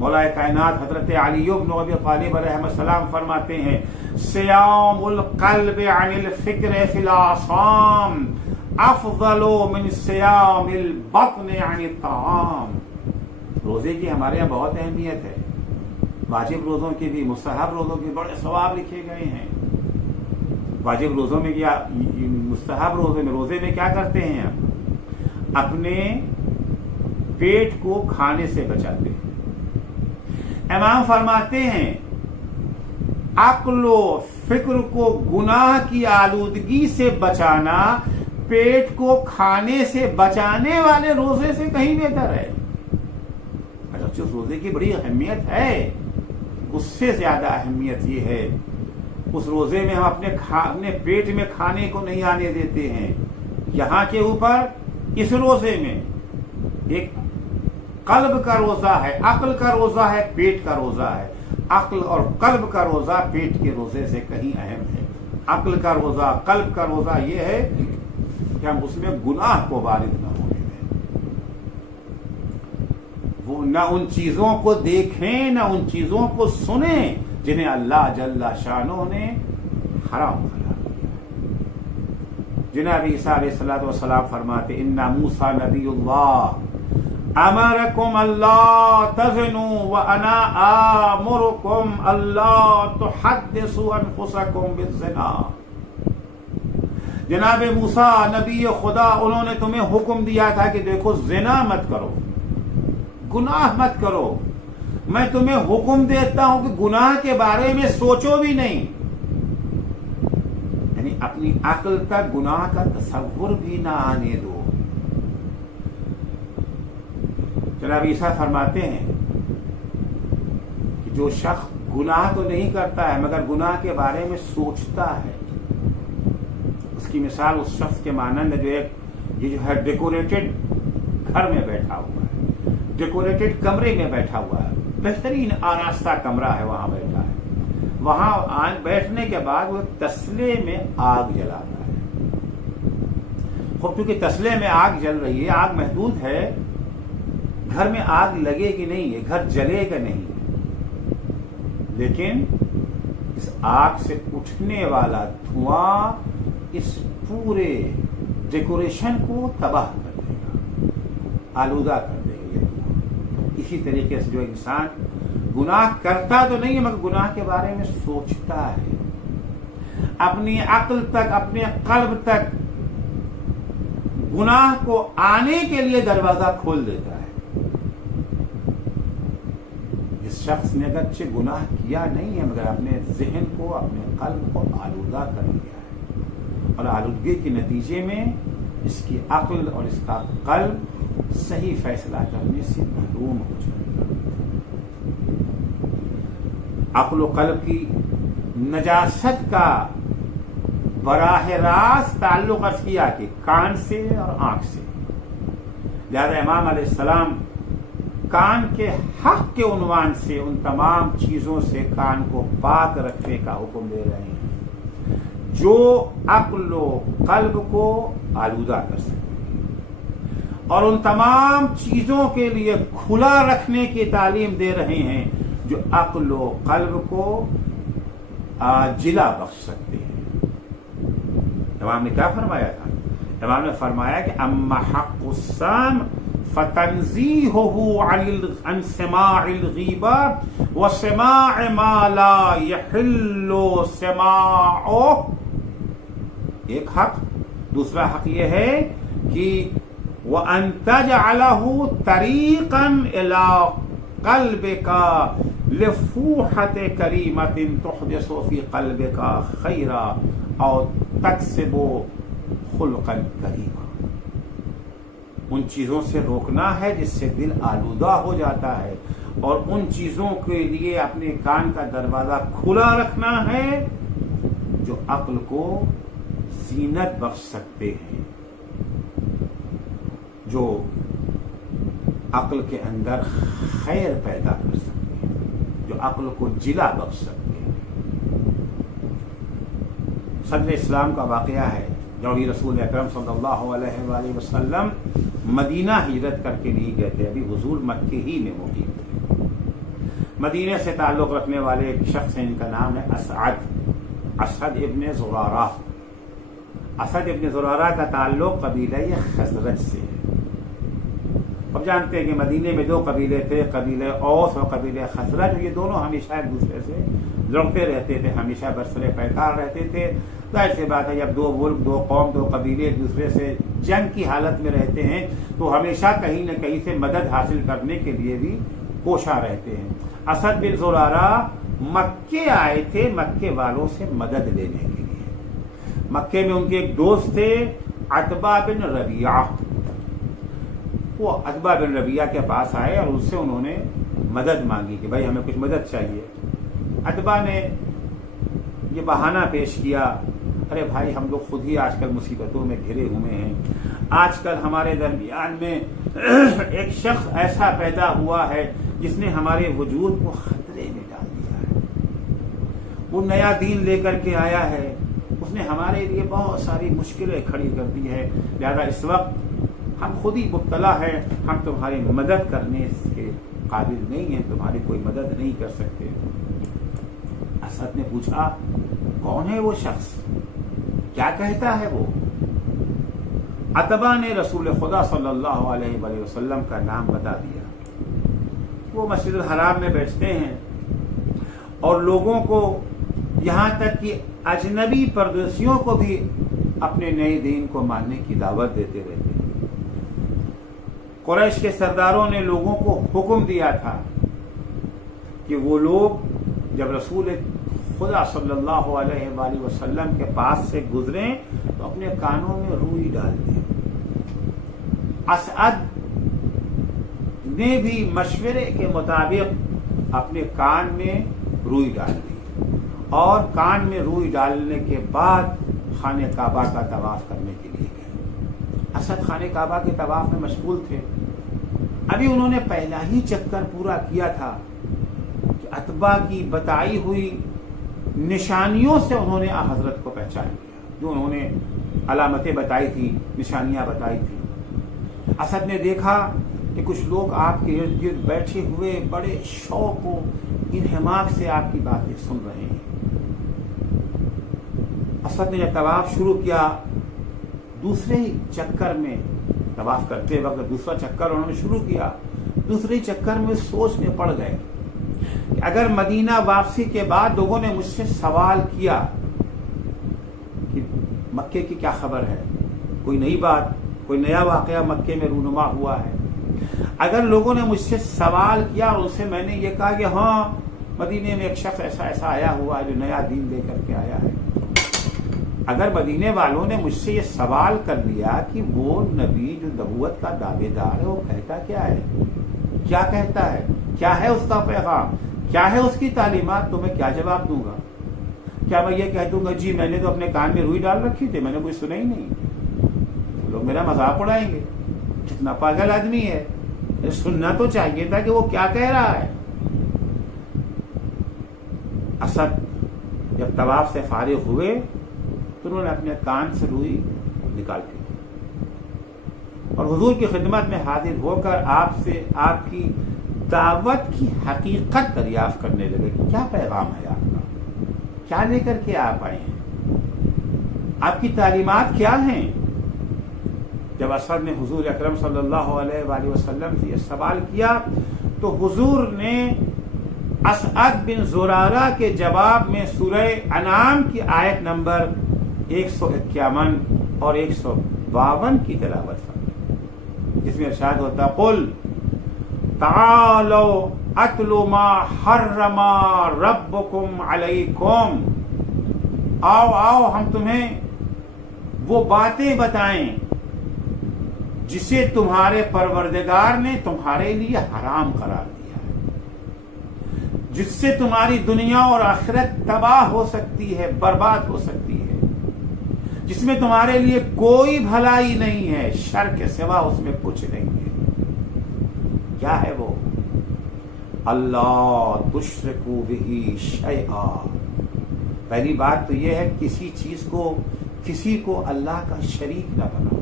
مولا کائنات حضرت علی بن ابی طالب علیہ السلام فرماتے ہیں صیام القلب عن الفکر فی العصام افضل من صیام البطن عن الطعام. روزے کی ہمارے یہاں بہت اہمیت ہے. واجب روزوں کی بھی، مستحب روزوں کے بڑے ثواب لکھے گئے ہیں. واجب روزوں میں کیا، مستحب روزے میں کیا کرتے ہیں ہم؟ اپنے پیٹ کو کھانے سے بچاتے ہیں. امام فرماتے ہیں عقل و فکر کو گناہ کی آلودگی سے بچانا پیٹ کو کھانے سے بچانے والے روزے سے کہیں بہتر ہے. اچھا، روزے کی بڑی اہمیت ہے، اس سے زیادہ اہمیت یہ ہے اس روزے میں ہم اپنے پیٹ میں کھانے کو نہیں آنے دیتے ہیں. یہاں کے اوپر اس روزے میں ایک قلب کا روزہ ہے، عقل کا روزہ ہے، پیٹ کا روزہ ہے. عقل اور قلب کا روزہ پیٹ کے روزے سے کہیں اہم ہے. عقل کا روزہ، قلب کا روزہ یہ ہے کہ ہم اس میں گناہ کو وارد نہ ہونے دیں، وہ نہ ان چیزوں کو دیکھیں نہ ان چیزوں کو سنیں جنہیں اللہ جل شانہ نے حرام قرار دیا. جناب عیسیٰ علیہ السلام فرماتے اِنَّ موسیٰ نبی اللہ امرکم اللہ تزنوا وانا آمرکم اللہ تحدثوا انفسکم بالزنا. جناب موسیٰ نبی خدا، انہوں نے تمہیں حکم دیا تھا کہ دیکھو زنا مت کرو، گناہ مت کرو. میں تمہیں حکم دیتا ہوں کہ گناہ کے بارے میں سوچو بھی نہیں، یعنی اپنی عقل تک گناہ کا تصور بھی نہ آنے دو. جناب عیسیٰ فرماتے ہیں کہ جو شخص گناہ تو نہیں کرتا ہے مگر گناہ کے بارے میں سوچتا ہے، اس کی مثال اس شخص کے مانند ہے جو ہے ڈیکوریٹڈ گھر میں بیٹھا ہوا ہے، ڈیکوریٹڈ کمرے میں بیٹھا ہوا ہے، بہترین آراستہ کمرہ ہے، وہاں بیٹھا ہے. وہاں بیٹھنے کے بعد وہ تسلے میں آگ جلاتا ہے. خوب چونکہ تسلے میں آگ جل رہی ہے، آگ محدود ہے، گھر میں آگ لگے گی نہیں، یہ گھر جلے گا نہیں، لیکن اس آگ سے اٹھنے والا دھواں اس پورے ڈیکوریشن کو تباہ کر دے گا، آلودہ کر دے گا یہ دھواں. اسی طریقے سے جو انسان گناہ کرتا تو نہیں ہے مگر گناہ کے بارے میں سوچتا ہے، اپنی عقل تک، اپنے قلب تک گناہ کو آنے کے لیے دروازہ کھول دیتا ہے. اس شخص نے اگرچہ گناہ کیا نہیں ہے مگر اپنے ذہن کو، اپنے قلب کو آلودہ کر لیا ہے، اور آلودگی کے نتیجے میں اس کی عقل اور اس کا قلب صحیح فیصلہ کرنے سے محروم ہو جائے گا. عقل و قلب کی نجاست کا براہ راست تعلق عرض کیا کہ کان سے اور آنکھ سے. لہذا امام علیہ السلام کان کے حق کے عنوان سے ان تمام چیزوں سے کان کو پاک رکھنے کا حکم دے رہے ہیں جو عقل و قلب کو آلودہ کر سکتے ہیں، اور ان تمام چیزوں کے لیے کھلا رکھنے کی تعلیم دے رہے ہیں جو عقل و قلب کو جلا بخش سکتے ہیں. امام نے کیا فرمایا تھا؟ امام نے فرمایا کہ اما حق السامع فتنزیہہ عن سماع الغیبہ وسماع ما لا یحل سماعہ. ایک حق. دوسرا حق یہ ہے کہ وَأَن تَجْعَلَهُ طَرِيقًا إِلَىٰ قَلْبِكَ لِفُوحَةِ كَرِيمَةٍ تُحْدِثُ فِي قَلْبِكَ خَيْرًا أَوْ تَكْسِبُ خُلْقًا كَرِيمًا. ان چیزوں سے روکنا ہے جس سے دل آلودہ ہو جاتا ہے، اور ان چیزوں کے لیے اپنے کان کا دروازہ کھلا رکھنا ہے جو عقل کو زینت بخش سکتے ہیں، جو عقل کے اندر خیر پیدا کر سکتے ہیں، جو عقل کو جلا بخش سکتے ہیں. صدر اسلام کا واقعہ ہے جب رسول اکرم صلی اللہ علیہ وآلہ وسلم مدینہ ہجرت کر کے نہیں گئے تھے، ابھی حضور مکے ہی میں مقیم تھے. مدینے سے تعلق رکھنے والے ایک شخص ہیں، ان کا نام ہے اسعد ابن زرارہ۔ اسعد ابن زرارہ کا تعلق قبیلہ خزرج سے ہے۔ اب جانتے ہیں کہ مدینے میں 2 قبیلے تھے، قبیلہ اوس اور قبیلہ خزرج، یہ دونوں ہمیشہ ایک دوسرے سے لڑتے رہتے تھے، ہمیشہ برسر پیکار رہتے تھے۔ ظاہر سی بات ہے جب 2 ملک، 2 قوم، 2 قبیلے ایک دوسرے سے جنگ کی حالت میں رہتے ہیں تو ہمیشہ کہیں نہ کہیں سے مدد حاصل کرنے کے لیے بھی کوشاں رہتے ہیں۔ اسد بن زرارہ مکے آئے تھے مکے والوں سے مدد لینے کے لیے۔ مکے میں ان کے ایک دوست تھے عتبہ بن ربیعہ، وہ عتبہ بن ربیعہ کے پاس آئے اور ان سے انہوں نے مدد مانگی کہ بھائی ہمیں کچھ مدد چاہیے۔ عتبہ نے یہ بہانہ پیش کیا، ارے بھائی ہم لوگ خود ہی آج کل مصیبتوں میں گھرے ہوئے ہیں، آج کل ہمارے درمیان میں ایک شخص ایسا پیدا ہوا ہے جس نے ہمارے وجود کو خطرے میں ڈال دیا ہے، وہ نیا دین لے کر کے آیا ہے، اس نے ہمارے لیے بہت ساری مشکلیں کھڑی کر دی ہے، لہذا اس وقت ہم خود ہی مبتلا ہیں، ہم تمہاری مدد کرنے کے قابل نہیں ہیں، تمہاری کوئی مدد نہیں کر سکتے۔ اسد نے پوچھا کون ہے وہ شخص، کیا کہتا ہے وہ؟ عتبہ نے رسول خدا صلی اللہ علیہ وآلہ وسلم کا نام بتا دیا۔ وہ مسجد الحرام میں بیٹھتے ہیں اور لوگوں کو، یہاں تک کہ اجنبی پردیسیوں کو بھی اپنے نئے دین کو ماننے کی دعوت دیتے رہتے ہیں۔ قریش کے سرداروں نے لوگوں کو حکم دیا تھا کہ وہ لوگ جب رسول خدا صلی اللہ علیہ وآلہ وسلم کے پاس سے گزریں تو اپنے کانوں میں روئی ڈال دیں۔ اسعد نے بھی مشورے کے مطابق اپنے کان میں روئی ڈال دی اور کان میں روئی ڈالنے کے بعد خانہ کعبہ کا طواف کرنے کے لیے گئے۔ اسد خانہ کعبہ کے طواف میں مشغول تھے، ابھی انہوں نے پہلا ہی چکر پورا کیا تھا کہ عتبہ کی بتائی ہوئی نشانیوں سے انہوں نے حضرت کو پہچان لیا، جو انہوں نے علامتیں بتائی تھی، نشانیاں بتائی تھی۔ اسد نے دیکھا کہ کچھ لوگ آپ کے ارد گرد بیٹھے ہوئے بڑے شوق و انہماک سے آپ کی باتیں سن رہے ہیں۔ اسد نے جب طواف شروع کیا، دوسرے چکر میں طواف کرتے وقت دوسرا چکر انہوں نے شروع کیا، دوسرے چکر میں سوچ میں پڑ گئے کہ اگر مدینہ واپسی کے بعد لوگوں نے مجھ سے سوال کیا کہ مکے کی کیا خبر ہے، کوئی نئی بات، کوئی نیا واقعہ مکے میں رونما ہوا ہے، اگر لوگوں نے مجھ سے سوال کیا اور اس سے میں نے یہ کہا کہ ہاں مدینے میں ایک شخص ایسا آیا ہوا ہے جو نیا دین لے کر کے آیا ہے، اگر مدینے والوں نے مجھ سے یہ سوال کر لیا کہ وہ نبی جو نبوت کا دعوے دار ہے وہ کہتا کیا ہے، کیا کہتا ہے، کیا ہے اس کا پیغام، کیا ہے اس کی تعلیمات، تو میں کیا جواب دوں گا؟ کیا میں یہ کہہ دوں گا جی میں نے تو اپنے کان میں روئی ڈال رکھی تھی، میں نے کوئی سنا ہی نہیں، لوگ میرا مذاق اڑائیں گے، کتنا پاگل آدمی ہے، سننا تو چاہیے تھا کہ وہ کیا کہہ رہا ہے۔ اسد جب طواف سے فارغ ہوئے تو انہوں نے اپنے کان سے روئی نکال دی اور حضور کی خدمت میں حاضر ہو کر آپ سے آپ کی دعوت کی حقیقت دریافت کرنے لگے کہ کیا پیغام ہے آپ کا، کیا لے کر کے آپ آئے ہیں، آپ کی تعلیمات کیا ہیں۔ جب اسد نے حضور اکرم صلی اللہ علیہ وآلہ وسلم سے یہ سوال کیا تو حضور نے اسعد بن زرارہ کے جواب میں سورہ انعام کی آیت نمبر 151 اور 152 کی تلاوت فرمائی، جس میں ارشاد ہوتا قل تعالوا اتل ما حرم ربکم علیکم، آؤ ہم تمہیں وہ باتیں بتائیں جسے تمہارے پروردگار نے تمہارے لیے حرام قرار دیا ہے، جس سے تمہاری دنیا اور آخرت تباہ ہو سکتی ہے، برباد ہو سکتی ہے، جس میں تمہارے لیے کوئی بھلائی نہیں ہے، شر کے سوا اس میں کچھ نہیں ہے۔ کیا ہے وہ؟ اللہ تشرکوا بہ شیئا، پہلی بات تو یہ ہے کسی کو اللہ کا شریک نہ بناؤ۔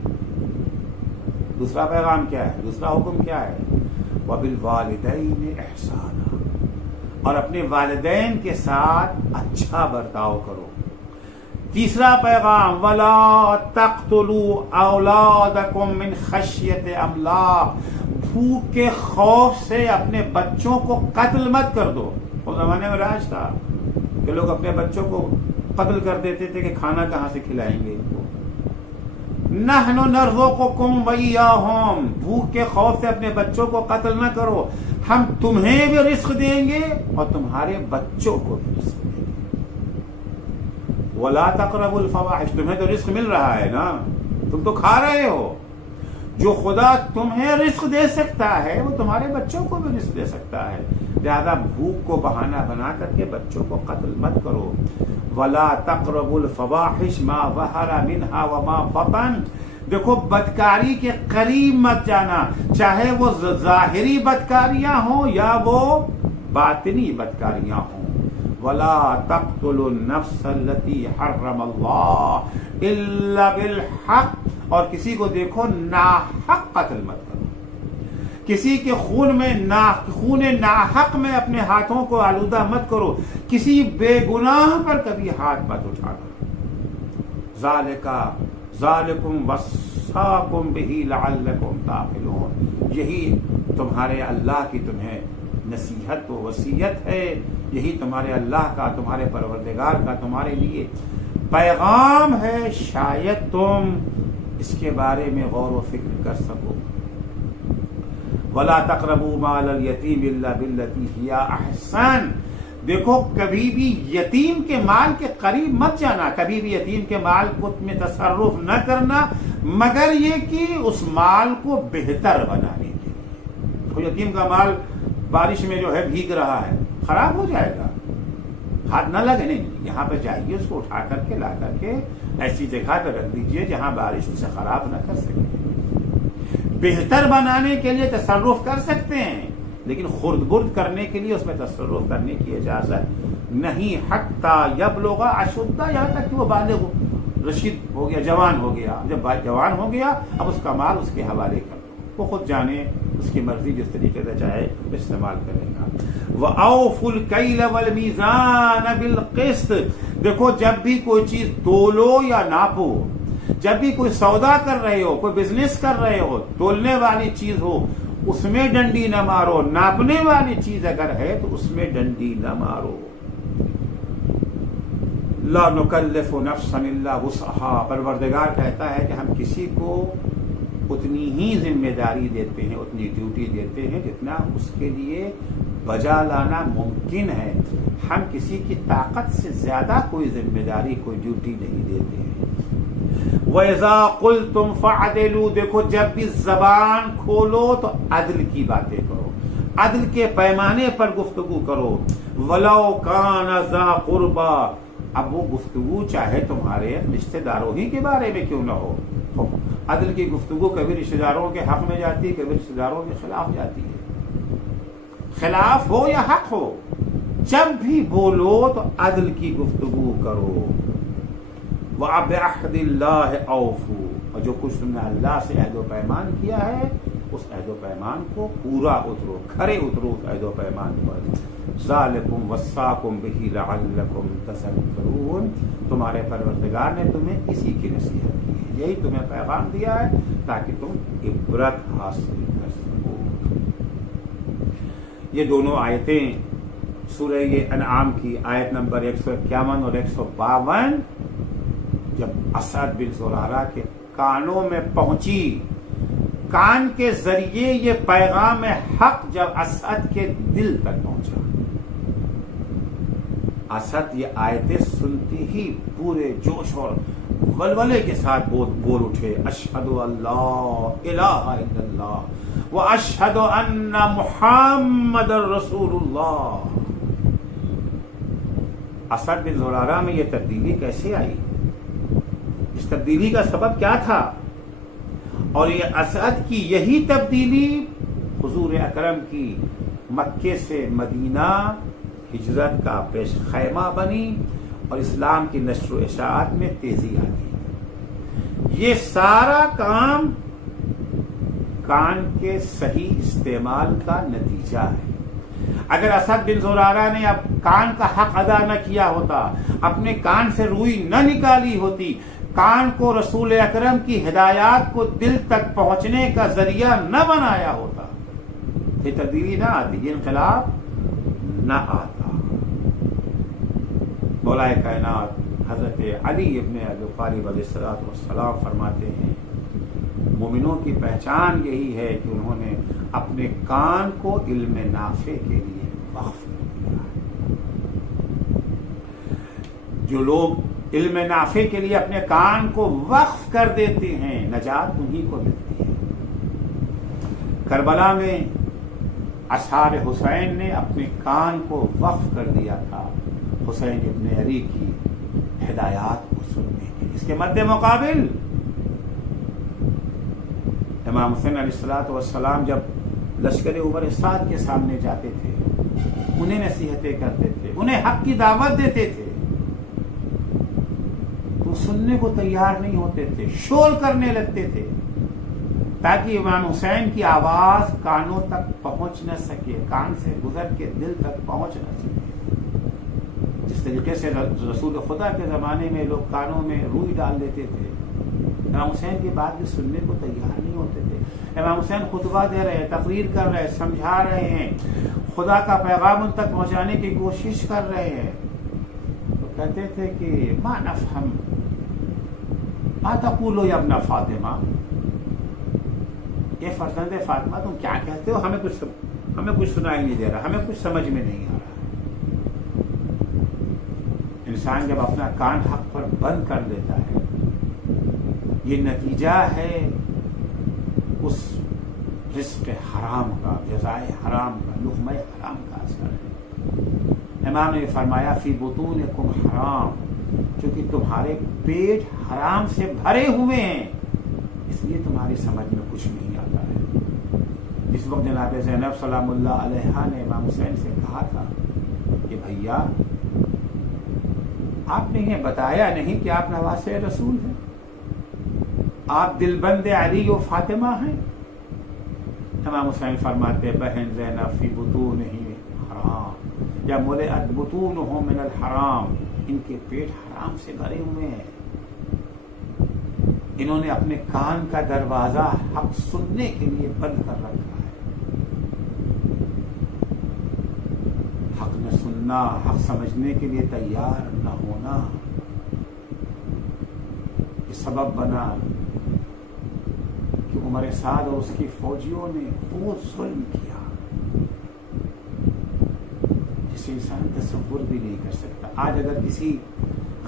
دوسرا پیغام کیا ہے، دوسرا حکم کیا ہے؟ وَبِالْوَالِدَيْنِ إِحْسَانًا، اور اپنے والدین کے ساتھ اچھا برتاؤ کرو۔ تیسرا پیغام وَلَا تَقْتُلُوا أَوْلَادَكُمْ مِنْ خَشْيَةِ املاق، بھوک کے خوف سے اپنے بچوں کو قتل مت کر دو۔ اس زمانے میں راج تھا کہ لوگ اپنے بچوں کو قتل کر دیتے تھے کہ کھانا کہاں سے کھلائیں گے ان کو۔ نحن نرزقکم وإیاہم، بھوک کے خوف سے اپنے بچوں کو قتل نہ کرو، ہم تمہیں بھی رزق دیں گے اور تمہارے بچوں کو بھی رزق دیں گے۔ ولا تقربوا الفواحش، تمہیں تو رزق مل رہا ہے نا، تم تو کھا رہے ہو۔ جو خدا تمہیں رزق دے سکتا ہے وہ تمہارے بچوں کو بھی رزق دے سکتا ہے، لہذا بھوک کو بہانہ بنا کر کے بچوں کو قتل مت کرو۔ ولا تقربوا الفواحش ما ظهر منها وما بطن، دیکھو بدکاری کے قریب مت جانا، چاہے وہ ظاہری بدکاریاں ہوں یا وہ باطنی بدکاریاں ہوں۔ ولا تقتلوا النفس التي حرم اللہ الا بالحق، اور کسی کو دیکھو ناحق قتل مت کرو، کسی کے خون ناحق میں اپنے ہاتھوں کو آلودہ مت کرو، کسی بے گناہ پر کبھی ہاتھ مت اٹھانا۔ ذالکم وصاکم بہ لعلکم تعقلون، یہی تمہارے اللہ کی تمہیں نصیحت و وصیت ہے، یہی تمہارے اللہ کا، تمہارے پروردگار کا تمہارے لیے پیغام ہے، شاید تم اس کے بارے میں غور و فکر کر سکو۔ وَلَا تَقْرَبُوا مَالَ الْيَتِيمِ إِلَّا بِالَّتِي هِيَ أَحْسَنُ، دیکھو کبھی بھی یتیم کے مال کے قریب مت جانا، کبھی بھی یتیم کے مال کو میں تصرف نہ کرنا مگر یہ کہ اس مال کو بہتر بنانے کے لیے۔ کوئی یتیم کا مال بارش میں جو ہے بھیگ رہا ہے، خراب ہو جائے گا، ہاتھ نہ لگے، نہیں، یہاں پہ جائیے، اس کو اٹھا کر کے لا کر کے ایسی جگہ پہ رکھ دیجئے جہاں بارش اسے خراب نہ کر سکے۔ بہتر بنانے کے لیے تصرف کر سکتے ہیں لیکن خرد برد کرنے کے لیے اس میں تصرف کرنے کی اجازت نہیں۔ حتی یبلغ اشدہ، یہاں تک کہ وہ بالغ رشید ہو گیا، جوان ہو گیا، جب جوان ہو گیا اب اس کا مال اس کے حوالے کر دو، وہ خود جانے، اس کی مرضی جس طریقے سے چاہے استعمال کرے گا۔ وَأَوْفُوا الْكَيْلَ وَالْمِيزَانَ بِالْقِسْطِ، دیکھو جب بھی کوئی چیز تولو یا ناپو، جب بھی کوئی سودا کر رہے ہو، کوئی بزنس کر رہے ہو، تولنے والی چیز ہو اس میں ڈنڈی نہ مارو، ناپنے والی چیز اگر ہے تو اس میں ڈنڈی نہ مارو۔ لا نکلف نفسا الا وسعها، پروردگار کہتا ہے کہ ہم کسی کو اتنی ہی ذمہ داری دیتے ہیں، اتنی ڈیوٹی دیتے ہیں جتنا اس کے لیے بجا لانا ممکن ہے، ہم کسی کی طاقت سے زیادہ کوئی ذمہ داری، کوئی ڈیوٹی نہیں دیتے ہیں۔ وَإِذَا قُلْتُمْ فَعْدِلُوا، دیکھو جب بھی زبان کھولو تو عدل کی باتیں کرو، عدل کے پیمانے پر گفتگو کرو۔ وَلَوْ كَانَ ذَا قُرْبَى، اب وہ گفتگو چاہے تمہارے رشتہ داروں ہی کے بارے میں کیوں نہ ہو، عدل کی گفتگو کبھی رشتہ داروں کے حق میں جاتی ہے، کبھی رشتہ داروں کے خلاف جاتی ہے، خلاف ہو یا حق ہو، جب بھی بولو تو عدل کی گفتگو کرو۔ وَبِعَهْدِ اللَّهِ أَوْفُوا، اور جو کچھ تم نے اللہ سے عہد و پیمان کیا ہے اس عہد و پیمان کو پورا اترو، کھرے اترو اس عہد و پیمان پر۔ ذَلِكُمْ وَصَّاكُمْ بِهِ لَعَلَّكُمْ تَذَكَّرُونَ، تمہارے پروردگار نے تمہیں اسی کی نصیحت کی ہے، یہی تمہیں پیغام دیا ہے تاکہ تم عبرت حاصل کر سکو۔ یہ دونوں آیتیں سورہ انعام کی آیت نمبر 151 اور 152 جب اسعد بن زرارہ کے کانوں میں پہنچی، کان کے ذریعے یہ پیغام حق جب اسعد کے دل تک پہنچا، اسعد یہ آیتیں سنتے ہی پورے جوش اور ولولے کے ساتھ بول اٹھے، اشہد ان لا الہ الا اللہ واشہد ان محمد رسول اللہ۔ اسعد بن زرارہ میں یہ تبدیلی کیسے آئی، اس تبدیلی کا سبب کیا تھا، اور یہ اسعد کی یہی تبدیلی حضور اکرم کی مکے سے مدینہ ہجرت کا پیش خیمہ بنی اور اسلام کی نشر و اشاعت میں تیزی آ گئی۔ یہ سارا کام کان کے صحیح استعمال کا نتیجہ ہے۔ اگر اسد بن زرارہ نے اب کان کا حق ادا نہ کیا ہوتا، اپنے کان سے روئی نہ نکالی ہوتی، کان کو رسول اکرم کی ہدایات کو دل تک پہنچنے کا ذریعہ نہ بنایا ہوتا، یہ تبدیلی نہ آتی، یہ انقلاب نہ آتا۔ مولا کائنات حضرت علی ابن ابی طالب علیہ السلام فرماتے ہیں مومنوں کی پہچان یہی ہے کہ انہوں نے اپنے کان کو علم نافع کے لیے وقف کر دیا ہے۔ جو لوگ علم نافع کے لیے اپنے کان کو وقف کر دیتے ہیں، نجات انہیں کو ملتی ہے۔ کربلا میں اصحاب حسین نے اپنے کان کو وقف کر دیا تھا حسین ابن علی کی ہدایات کو سننے کے لیے۔ اس کے مد مقابل امام حسین علیہ السلام جب لشکر عمر سعد کے سامنے جاتے تھے، انہیں نصیحتیں کرتے تھے، انہیں حق کی دعوت دیتے تھے، تو سننے کو تیار نہیں ہوتے تھے، شور کرنے لگتے تھے تاکہ امام حسین کی آواز کانوں تک پہنچ نہ سکے، کان سے گزر کے دل تک پہنچ نہ سکے۔ جس طریقے سے رسول خدا کے زمانے میں لوگ کانوں میں روئی ڈال دیتے تھے، امام حسین کی بات بھی سننے کو تیار نہیں ہوتے تھے۔ امام حسین خطبہ دے رہے ہیں، تقریر کر رہے ہیں، سمجھا رہے ہیں، خدا کا پیغام ان تک پہنچانے کی کوشش کر رہے ہیں، تو کہتے تھے کہ ما نفہم ما تقولو یا ابن فاطمہ، یہ فرزند فاطمہ تم کیا کہتے ہو، ہمیں کچھ سنائی نہیں دے رہا، ہمیں کچھ سمجھ میں نہیں آ رہا۔ انسان جب اپنا کان حق پر بند کر دیتا ہے، یہ نتیجہ ہے اس رزق حرام کا، غذائے حرام کا، لقمہ حرام کا اثر ہے۔ امام نے فرمایا فی بطونکم حرام، چونکہ تمہارے پیٹ حرام سے بھرے ہوئے ہیں، اس لیے تمہاری سمجھ میں کچھ نہیں آتا ہے۔ اس وقت جناب زینب سلام اللہ علیہا نے امام حسین سے کہا تھا کہ بھیا آپ نے انہیں بتایا نہیں کہ آپ نواسے رسول ہیں، آپ دل بند علی و فاطمہ ہیں؟ امام حسین فرماتے بہن زینب فی بطونہم حرام یا ملئت بطونہم من الحرام، ان کے پیٹ حرام سے بھرے ہوئے ہیں، انہوں نے اپنے کان کا دروازہ حق سننے کے لیے بند کر رکھا ہے۔ حق نہ سننا، حق سمجھنے کے لیے تیار نہ ہونا، یہ سبب بنا کہ عمر سعد اور اس کی فوجیوں نے وہ ظلم کیا جسے انسان تصور بھی نہیں کر سکتا۔ آج اگر کسی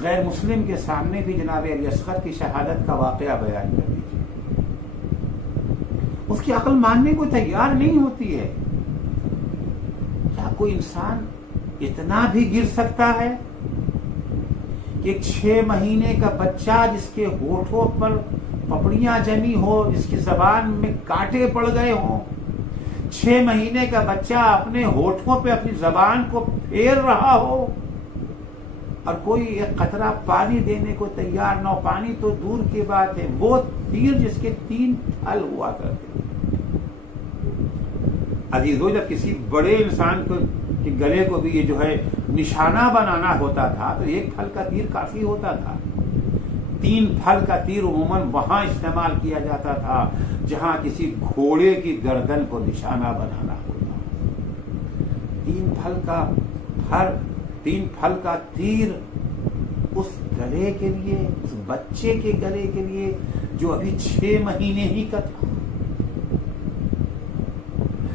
غیر مسلم کے سامنے بھی جناب علی اصغر کی شہادت کا واقعہ بیان کر دیجیے، اس کی عقل ماننے کو تیار نہیں ہوتی ہے۔ کیا کوئی انسان اتنا بھی گر سکتا ہے کہ ایک 6 مہینے کا بچہ جس کے ہونٹوں پر پپڑیاں جمی ہو، جس کی زبان میں کانٹے پڑ گئے ہوں، 6 مہینے کا بچہ اپنے ہونٹوں پہ اپنی زبان کو پھیر رہا ہو اور کوئی ایک قطرہ پانی دینے کو تیار نہ ہو؟ پانی تو دور کی بات ہے، وہ تیر جس کے 3 پھل ہوا کرتے ہیں۔ عزیزو، جب کسی بڑے انسان کے گلے کو بھی یہ جو ہے نشانہ بنانا ہوتا تھا تو 1 پھل کا تیر کافی ہوتا تھا۔ 3 پھل کا تیر عموماً وہاں استعمال کیا جاتا تھا جہاں کسی گھوڑے کی گردن کو نشانہ بنانا ہوتا۔ 3 پھل کا تیر اس گلے کے لیے، اس بچے کے گلے کے لیے جو ابھی 6 مہینے ہی کا تھا۔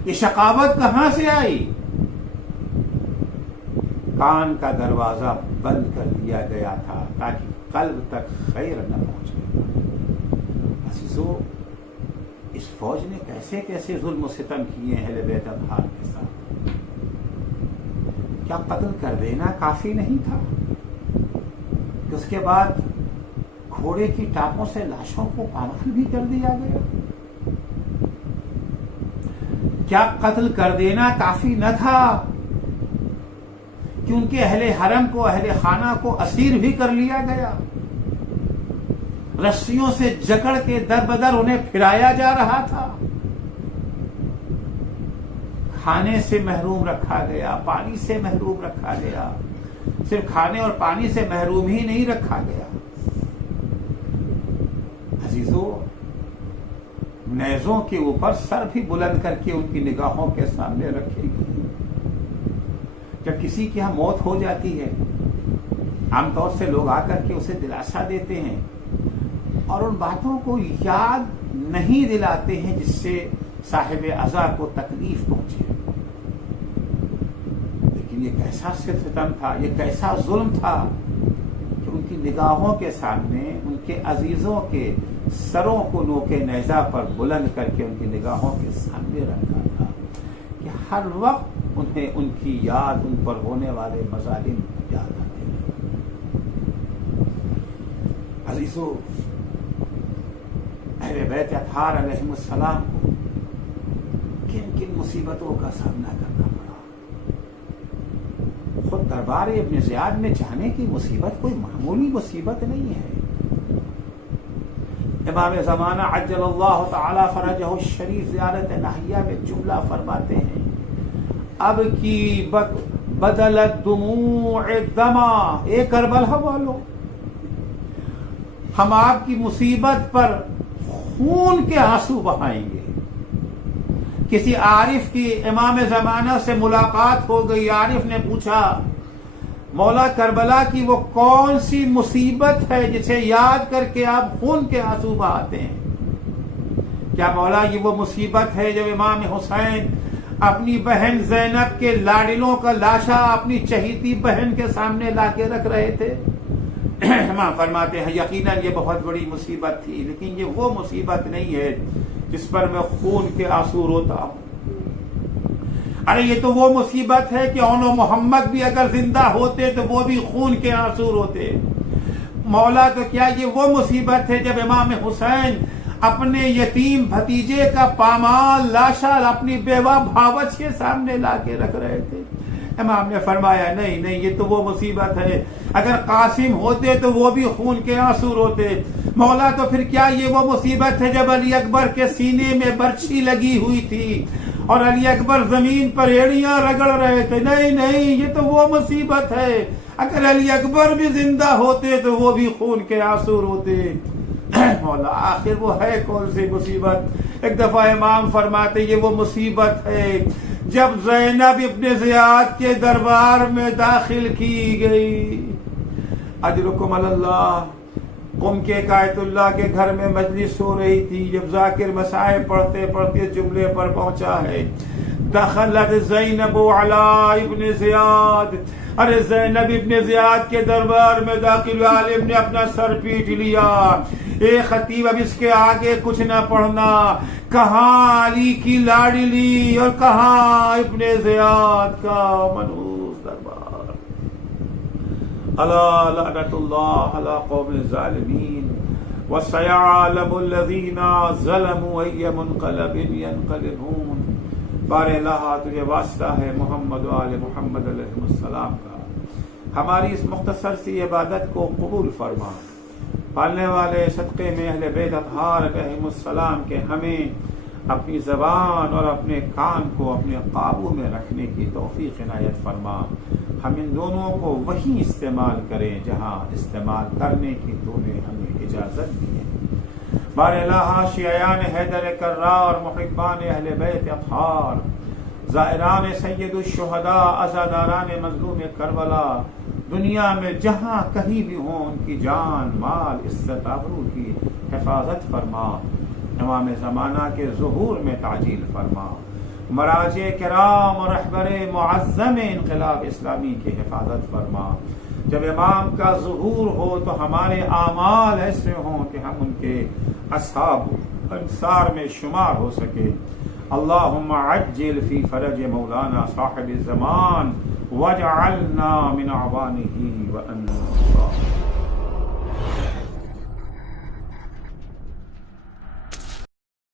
یہ شقاوت کہاں سے آئی؟ کان کا دروازہ بند کر دیا گیا تھا تاکہ قلب تک خیر نہ پہنچے۔ عزیزو، اس فوج نے کیسے کیسے ظلم و ستم کیے ہیں اہل بیت اطہار کے ساتھ۔ کیا قتل کر دینا کافی نہیں تھا کہ اس کے بعد گھوڑے کی ٹانگوں سے لاشوں کو پامال بھی کر دیا گیا؟ کیا قتل کر دینا کافی نہ تھا کہ ان کے اہل حرم کو، اہل خانہ کو اسیر بھی کر لیا گیا؟ رسیوں سے جکڑ کے در بدر انہیں پھرایا جا رہا تھا، کھانے سے محروم رکھا گیا، پانی سے محروم رکھا گیا، صرف کھانے اور پانی سے محروم ہی نہیں رکھا گیا، عزیزو نیزوں کے اوپر سر بھی بلند کر کے ان کی نگاہوں کے سامنے رکھے گی۔ جب کسی کی یہاں موت ہو جاتی ہے، عام طور سے لوگ آ کر کے اسے دلاسا دیتے ہیں اور ان باتوں کو یاد نہیں دلاتے ہیں جس سے صاحب عزا کو تکلیف پہنچے، لیکن یہ کیسا ستم تھا، یہ کیسا ظلم تھا کہ ان کی نگاہوں کے سامنے ان کے عزیزوں کے سروں کو نوکے نیزہ پر بلند کر کے ان کی نگاہوں کے سامنے رکھا تھا کہ ہر وقت انہیں ان کی یاد، ان پر ہونے والے مظالم یاد آتے ہیں۔ عزیزو اہل بیت اطہار علیہم السلام کو کن کن مصیبتوں کا سامنا کرنا پڑا۔ خود دربار ابن زیاد میں جانے کی مصیبت کوئی معمولی مصیبت نہیں ہے۔ امام زمانہ عجل اللہ تعالی فرجہ الشریف زیارت ناحیہ میں جملہ فرماتے ہیں، اب کی بدلت دموع دما، اے کربلا والو، ہم آپ کی مصیبت پر خون کے آنسو بہائیں گے۔ کسی عارف کی امام زمانہ سے ملاقات ہو گئی، عارف نے پوچھا مولا کربلا کی وہ کون سی مصیبت ہے جسے یاد کر کے آپ خون کے آنسو بہاتے ہیں؟ کیا مولا یہ وہ مصیبت ہے جب امام حسین اپنی بہن زینب کے لاڈلوں کا لاشا اپنی چہیتی بہن کے سامنے لا کے رکھ رہے تھے؟ امام فرماتے ہیں یقیناً یہ بہت بڑی مصیبت تھی، لیکن یہ وہ مصیبت نہیں ہے جس پر میں خون کے آنسو روتا ہوں۔ ارے یہ تو وہ مصیبت ہے کہ اون و محمد بھی اگر زندہ ہوتے تو وہ بھی خون کے آنسو روتے۔ مولا تو کیا یہ وہ مصیبت ہے جب امام حسین اپنے یتیم بھتیجے کا پامال لاشا اپنی بیوہ بھاوچ کے سامنے لا کے رکھ رہے تھے؟ امام نے فرمایا نہیں نہیں، یہ تو وہ مصیبت ہے، اگر قاسم ہوتے تو وہ بھی خون کے آنسو روتے۔ مولا تو پھر کیا یہ وہ مصیبت ہے جب علی اکبر کے سینے میں برچھی لگی ہوئی تھی اور علی اکبر زمین پر ایڑیاں رگڑ رہے تھے؟ نہیں نہیں، یہ تو وہ مصیبت ہے، اگر علی اکبر بھی زندہ ہوتے تو وہ بھی خون کے آنسو روتے۔ مولا آخر وہ ہے کون سی مصیبت؟ ایک دفعہ امام فرماتے یہ وہ مصیبت ہے جب زینب ابن زیاد کے دربار میں داخل کی گئی۔ اجرکم اللہ، قم کے قائد اللہ کے گھر میں مجلس ہو رہی تھی، جب ذاکر مسائل پڑھتے پڑھتے جملے پر پہنچا ہے دخلت زینب علی ابن زیاد، ارے زینب ابن زیاد کے دربار میں داخل، عالم نے اپنا سر پیٹ لیا، اے خطیب اب اس کے آگے کچھ نہ پڑھنا، کہاں علی کی لاڈلی اور کہاں ابن زیاد کا منحوس دربار۔ الا لعنت اللہ علی قوم الظالمین وسيعلم الذین ظلموا ای منقلب ینقلبون۔ بار الہ تجھے واسطہ ہے محمد و آل محمد علیہ السلام کا، ہماری اس مختصر سی عبادت کو قبول فرما۔ پالنے والے صدقے میں اہل بیت اطہار علیہ السلام کے ہمیں اپنی زبان اور اپنے کان کو اپنے قابو میں رکھنے کی توفیق عنایت فرما۔ ہم ان دونوں کو وہی استعمال کریں جہاں استعمال کرنے کی تو نے ہمیں اجازت دی ہے۔ بار الہ شیعان حیدر کرار اور محبان اہل بیت اطہار، زائران سید الشہداء، عزاداران مظلوم کربلا، دنیا میں جہاں کہیں بھی ہوں ان کی جان مال عزت آبرو کی حفاظت فرما۔ امام زمانہ کے ظہور میں تعجیل فرما۔ مراجع کرام اور رہبر معظم انقلاب اسلامی کی حفاظت فرما۔ جب امام کا ظہور ہو تو ہمارے اعمال ایسے ہوں کہ ہم ان کے اصحاب انصار میں شمار ہو سکے۔ اللہم عجل فی فرج مولانا صاحب الزمان واجعلنا من اعوانہ وانصارہ۔